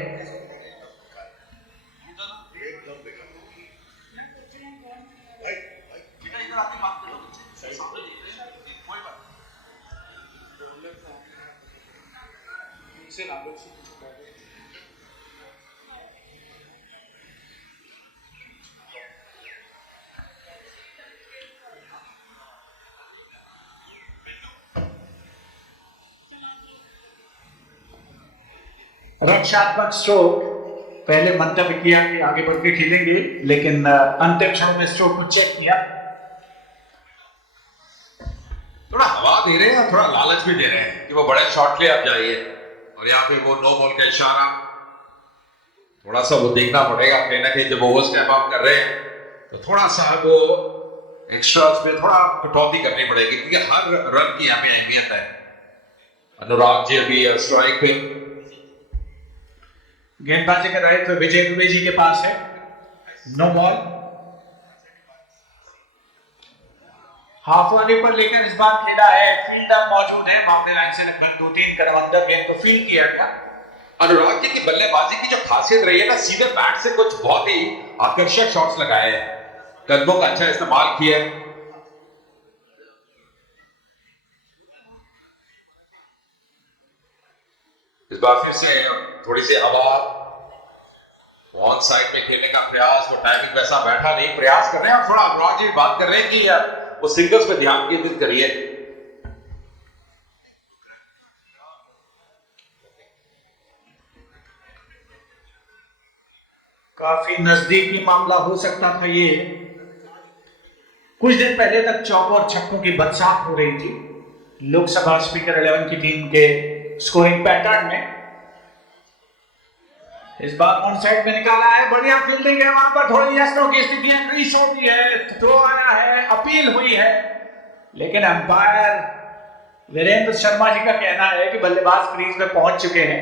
रक्षात्मक स्ट्रोक पहले मंतव्य किया कि आगे बढ़ के खेलेंगे, लेकिन अंतिम क्षण में स्ट्रोक को चेक किया। थोड़ा हवा दे रहे हैं और थोड़ा लालच भी दे रहे हैं कि वो बड़े शॉट ले आप जाइए, और यहाँ पे वो नो बॉल का इशारा थोड़ा सा वो देखना पड़ेगा कहीं ना कहीं। जब ओवर स्टेप आप कर रहे हैं तो थोड़ा सा वो एक्स्ट्रास पे थोड़ा कटौती करनी पड़ेगी, क्योंकि हर रन की यहाँ पे अहमियत है। अनुराग जी अभी स्ट्राइक पे गेंदबाजी कर रहे थे, विजय दुबे जी के पास है, नो बॉल। हाफ वाले पर लेकर इस बार खेला है, फील्डर मौजूद है, बाउंड्री लाइन से लगभग 2-3 कदम अंदर गेंद को फील्ड किया गया। अनुराग जी की बल्लेबाजी की जो खासियत रही है ना, सीधे बैट से कुछ बहुत ही आकर्षक शॉट्स लगाए हैं, कदमों का अच्छा इस्तेमाल किया। इस बार फिर से थोड़ी सी हवा, ऑन साइड में खेलने का प्रयास, वो टाइमिंग वैसा बैठा नहीं, प्रयास कर रहे हैं। और थोड़ा अनुराग जी बात कर रहे हैं कि वो सिंगल्स पे ध्यान केंद्रित करिए। काफी नजदीकी मामला हो सकता था ये। कुछ दिन पहले तक चौकों और छक्कों की बरसात हो रही थी लोकसभा स्पीकर 11 की टीम के स्कोरिंग पैटर्न में। इस बार ऑन साइड में निकाला है, बढ़िया फील्डिंग है, वहां पर थोड़ी यस्टों की स्थितियां क्रीज होती है, थ्रो आया है, अपील हुई है, लेकिन अंपायर वीरेंद्र शर्मा जी का कहना है कि बल्लेबाज क्रीज में पहुंच चुके हैं।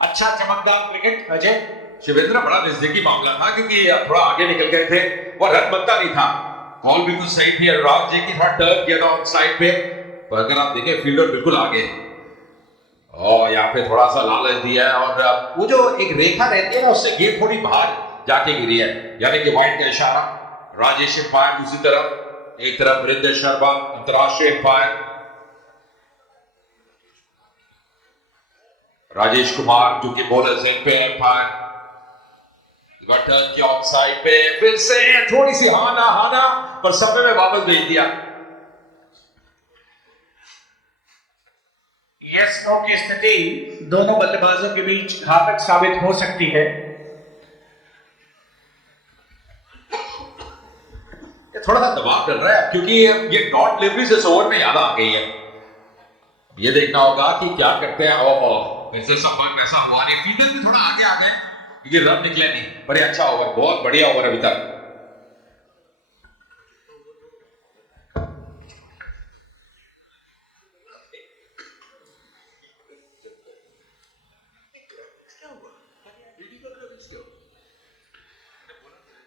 अच्छा चमकदार क्रिकेट अजय। शिवेंद्र, बड़ा नजदीकी मामला था, क्योंकि थोड़ा आगे निकल गए थे, वो रन बनता नहीं था। कॉल बिल्कुल सही थी अनुराग जी की, थोड़ा टर्न किया था ऑन साइड पे, पर अगर आप देखें फील्डर बिल्कुल आगे, और यहाँ पे थोड़ा सा लालच दिया है, और वो जो एक रेखा रहती है ना, उससे गेंद थोड़ी बाहर जाके गिरी है, यानी कि वाइड का इशारा। राजेश एम्पायर दूसरी तरफ, एक तरफ वीरेंद्र शर्मा अंतरराष्ट्रीय एम्पायर, राजेश कुमार जो कि बॉलर एंड पे एम्पायर। की ऑफ साइड पे फिर से थोड़ी सी हाना पर समय में वापस भेज दिया। यस नो की स्थिति दोनों बल्लेबाजों के बीच घातक साबित हो सकती है। थोड़ा सा दबाव डल रहा है, क्योंकि ये डॉट डिलीवरी से ओवर में ज्यादा आ गई है। ये देखना होगा कि क्या करते हैं। वैसे संपर्क वैसा हुआ नहीं, फील्डर भी थोड़ा आगे आ गए, क्योंकि रन निकले नहीं। बड़े अच्छा ओवर, बहुत बढ़िया ओवर अभी तक।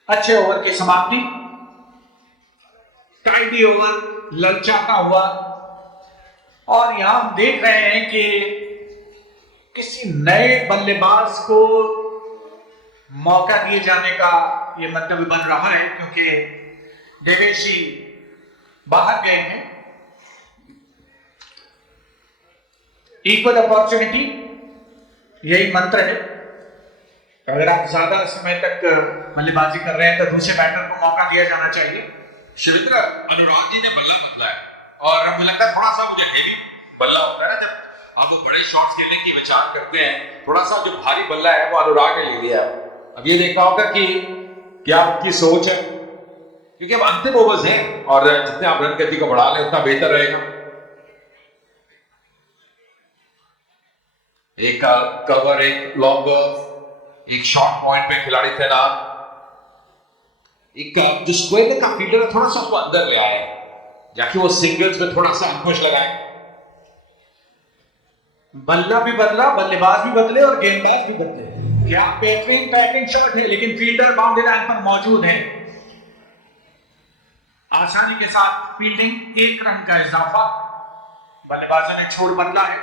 अच्छे ओवर की समाप्ति, टाइडी ओवर, ललचाता हुआ, और यहां हम देख रहे हैं कि किसी नए बल्लेबाज को मौका दिए जाने का यह मंतव्य बन रहा है, क्योंकि देवेशी बाहर गए हैं। इक्वल अपॉर्चुनिटी यही मंत्र है। अगर आप ज्यादा समय तक बल्लेबाजी कर रहे हैं तो दूसरे बैटर को मौका दिया जाना चाहिए। शिवेंद्र, अनुराग जी ने बल्ला बदला है, और मुझे लगता है थोड़ा सा मुझे हेवी बल्ला होता है ना, जब आप बड़े शॉट्स खेलने की विचार करते हैं, थोड़ा सा जो भारी बल्ला है वो अनुराग ने ले लिया। अब ये देखना होगा कि क्या उनकी सोच है, क्योंकि अब अंतिम ओवर्स हैं, और जितने आप रन गति को बढ़ा लें उतना बेहतर रहेगा। एक कवर, एक लॉन्ग, एक शॉर्ट पॉइंट पे खिलाड़ी तैनात। एक जो स्क्वायर का फील्डर है थोड़ा सा उसको अंदर ले आए, जाके वो सिंगल्स में थोड़ा सा अंकुश लगाए। बल्ला भी बदला, बल्लेबाज भी बदले और गेंदबाज भी बदले। क्या बेहतरीन बैटिंग शॉट है, लेकिन फील्डर बाउंड्री लाइन पर मौजूद है। आसानी के साथ फील्डिंग, 1 रन का इजाफा। बल्लेबाजों ने छोड़ बदला है।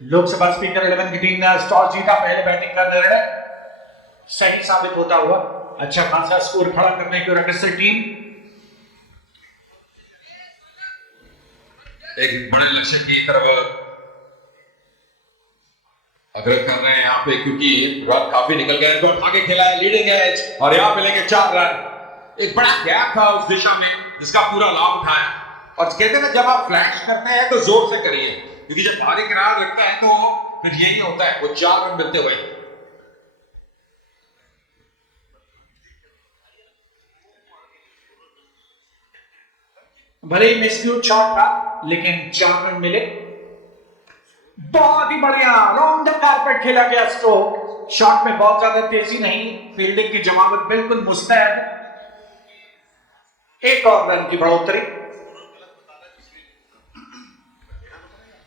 लोकसभा स्पीकर 11 की टीम ने टॉस जीता, पहले बैटिंग का निर्णय सही साबित होता हुआ अच्छा खासा स्कोर खड़ा करने की अग्रसर टीम। एक बड़े लक्ष्य की तरफ अग्रसर कर रहे हैं यहाँ पे, क्योंकि रन काफी निकल गए। रन आगे खेला है, लीडिंग एज, और यहाँ मिलेंगे 4 रन। एक बड़ा गैप था उस दिशा में जिसका पूरा लाभ उठाया। और कहते हैं जब आप फ्लैश करते हैं तो जोर से करिए, क्योंकि जब धारी किनारा रखता है तो फिर यही होता है, वो 4 रन मिलते हुए। भले ही मिसक्यूट शॉट था, लेकिन 4 रन मिले। बहुत ही बढ़िया लॉन्ग द कारपेट खेला गया स्ट्रोक। शॉट में बहुत ज्यादा तेजी नहीं, फील्डिंग की जमावट बिल्कुल मुस्तैद। 1 और रन की बढ़ोतरी।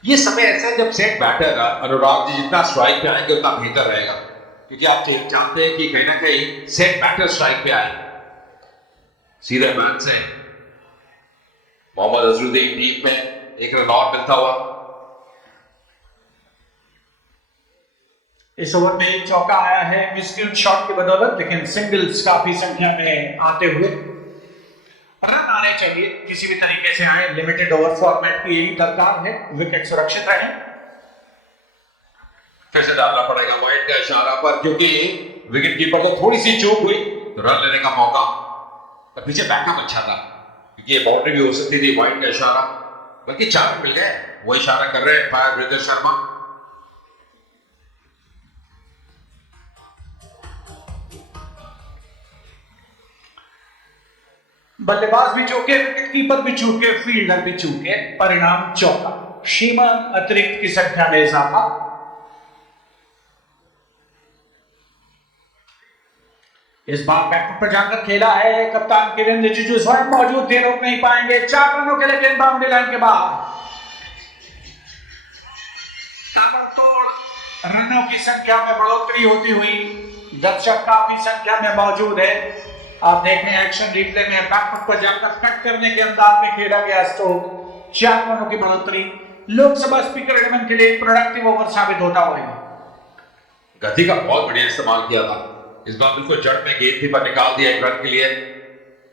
ये समय ऐसा है जब सेट बैटर अनुराग जी जितना स्ट्राइक पे आएंगे उतना बेहतर रहेगा, क्योंकि आप चाहते हैं कि कहीं ना कहीं सेट बैटर स्ट्राइक पे आए। सीधे मैच से मोहम्मद अजरुद्दीन टीम में 1 रन और मिलता हुआ। इस ओवर में एक चौका आया है मिसक्यूट शॉट की बदौलत, लेकिन सिंगल्स काफी संख्या में आते हुए रन आने चाहिए, किसी भी तरीके से आए। लिमिटेड ओवर फॉर्मेट की यही दरकार है, विकेट सुरक्षित रहे। फिर से डालना पड़ेगा वाइड का इशारा पर, क्योंकि विकेट कीपर को थोड़ी सी चूक हुई तो रन लेने का मौका। पर पीछे बैकअप अच्छा था, क्योंकि ये बाउंड्री भी हो सकती थी। वाइड का इशारा, बल्कि 4 रन मिल गए, वो इशारा कर रहे हैं फायर वीरेंद्र शर्मा। बल्लेबाज भी चूके, विकेट कीपर भी चूके, फील्डर भी चूके, परिणाम चौका। शीमन अतिरिक्त की संख्या में इजाफा। इस बार बैकअप पर जाकर खेला है कप्तान किरण रिजिजू, स्वयं मौजूद थे, रोक नहीं पाएंगे। 4 रनों के लिए गेंद बाउंड्री लाइन के बाहर। ताबड़तोड़ रनों की संख्या में बढ़ोतरी होती हुई दर्शक काफी संख्या में मौजूद है। आप देख रहे हैं एक्शन रिप्ले में बैकअप पर जाकर कट करने के अंदाज में खेला गया स्ट्रोक। 4 रनों की बढ़ोतरी लोकसभा स्पीकर 11 के लिए प्रोडक्टिव ओवर साबित होता हुआ। गति का बहुत बढ़िया इस्तेमाल किया था इस बार, बिल्कुल जड़ में गेंद थी पर निकाल दिया 1 रन के लिए।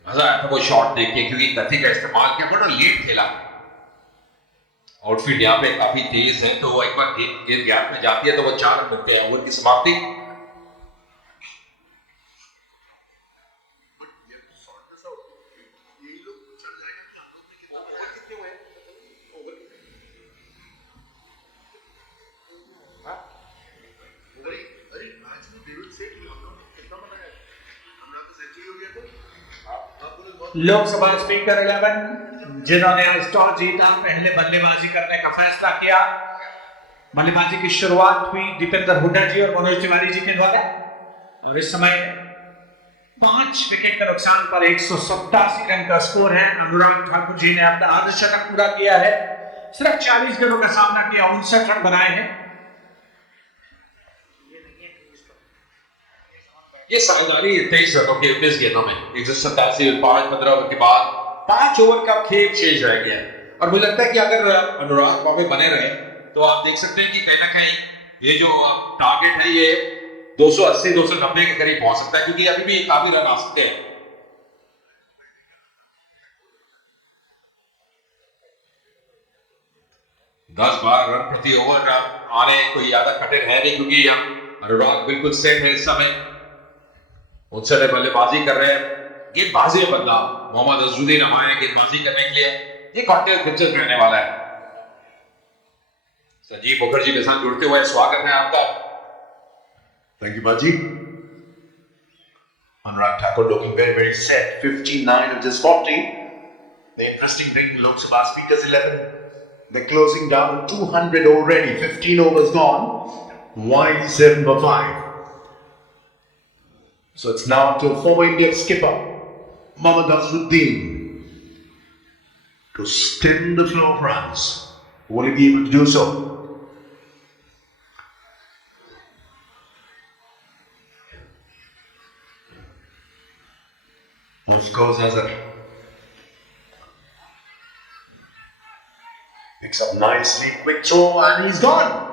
मजा आया था वो शॉट देख के, क्योंकि गति का इस्तेमाल किया, बड़ा लेट खेला। आउटफील्ड यहाँ पे काफी तेज है, तो वो एक बार गेंद गैप में जाती है तो वो 4 रन मिलते हैं। ओवर की समाप्ति। लोकसभा स्पीकर 11 जिन्होंने आज टॉस जीता, पहले बल्लेबाजी करने का फैसला किया। बल्लेबाजी की शुरुआत हुई दीपेंद्र हुड्डा जी और मनोज तिवारी जी के द्वारा, और इस समय 5 विकेट के नुकसान पर 187 रन का स्कोर है। अनुराग ठाकुर जी ने अपना अर्धशतक पूरा किया है, सिर्फ 40 गेंदों का सामना किया, 59 रन बनाए हैं। ये साझेदारी 23 रनों के 19 गेंदों में 187 5-15 ओवर के बाद 5 ओवर का खेल शेष रह गया। और मुझे लगता है कि अगर अनुराग बाबे बने रहे तो आप देख सकते हैं कि कहीं ना कहीं ये जो टारगेट है ये 280-290 के करीब पहुंच सकता है, क्योंकि अभी भी काफी रन आ सकते हैं। दस 12 रन प्रति ओवर आने कोई ज्यादा कठिन है नहीं, क्योंकि अनुराग बिल्कुल सेट है इस समय। उनसे बल्लेबाजी कर रहे हैं, गेंदबाजी में बदलाव। मोहम्मद अजरुद्दीन हमारे गेंदबाजी करने के लिए, ये कॉन्टेस्ट दिलचस्प रहने वाला है। संजीव मुखर्जी के साथ जुड़ते हुए स्वागत है आपका। Thank you, Baji. Anurag Thakur looking very, very set. 59 of just 40. The interesting thing, Lok Sabha Speakers 11. They're closing down 200 already. 15 overs gone. Wide 7 for 5. So it's now to former Indian skipper Mohammad Azharuddin to stem the flow of runs. Will he be able to do so? Loose goes Azhar. Picks up nicely, quick throw, and he's gone.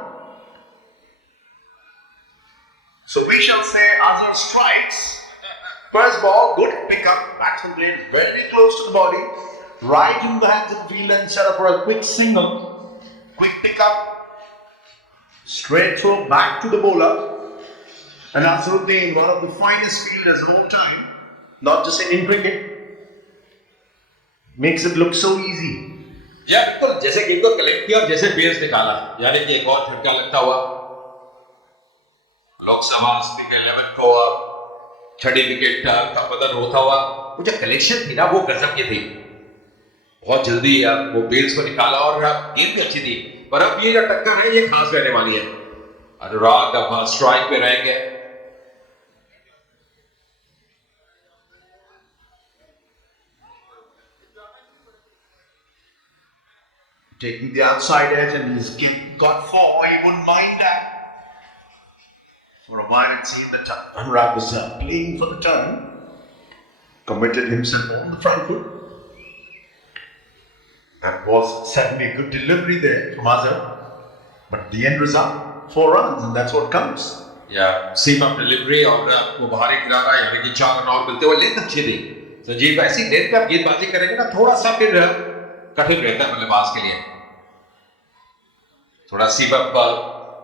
So we shall say Azhar strikes. First ball, good pickup. Batsman played very close to the body, right in the hands of the fielder instead of for a quick single. Quick pickup, straight throw back to the bowler. And Azharuddin, one of the finest fielders of all time, not just in cricket, makes it look so easy. या बिल्कुल जैसे गेंद को collect किया और जैसे pace निकाला, यानी कि एक और झटका लगता हुआ लोकसभा स्पीकर 11 को छठी विकेट का पतन होता हुआ, वो जो कलेक्शन थी ना वो गजब की थी। बहुत जल्दी वो पेस को निकाला और गेंद भी अच्छी थी। पर अब ये जो टक्कर है ये खास रहने वाली है। अनुराग अब स्ट्राइक पे रहेंगे। Taking the outside edge and he's got 4, he wouldn't mind that. For a while it seemed that Anurag was playing for the turn, committed himself on the front foot. That was certainly a good delivery there from Azhar. But the end result, 4 runs, and that's what counts. या सीम up delivery और वो बाहर ही गिरा रहा है, यानी कि 4 run और मिलते हुए लेंथ अच्छी थी। संजीव ऐसी लेंथ पे आप गेंदबाजी करेंगे ना थोड़ा सा फिर कठिन रहता है बल्लेबाज के लिए। थोड़ा सीम अप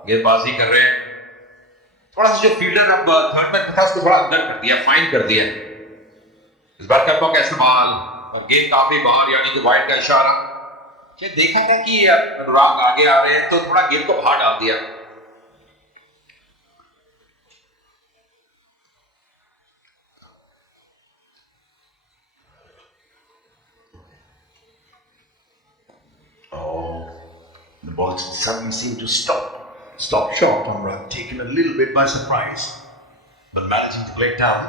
गेंदबाजी कर रहे हैं, थोड़ा सा जो फील्डर अब थर्ड मैन था उसको थोड़ा अंदर कर दिया, फाइन कर दिया। इस बार कदमों का इस्तेमाल और गेंद काफी बाहर, यानी कि वाइड का इशारा। ये देखा था कि अनुराग आगे आ रहे हैं तो थोड़ा गेंद को बाहर डाल दिया। The ball suddenly seemed to stop short. Anurag taken a little bit by surprise, but managing to play it down.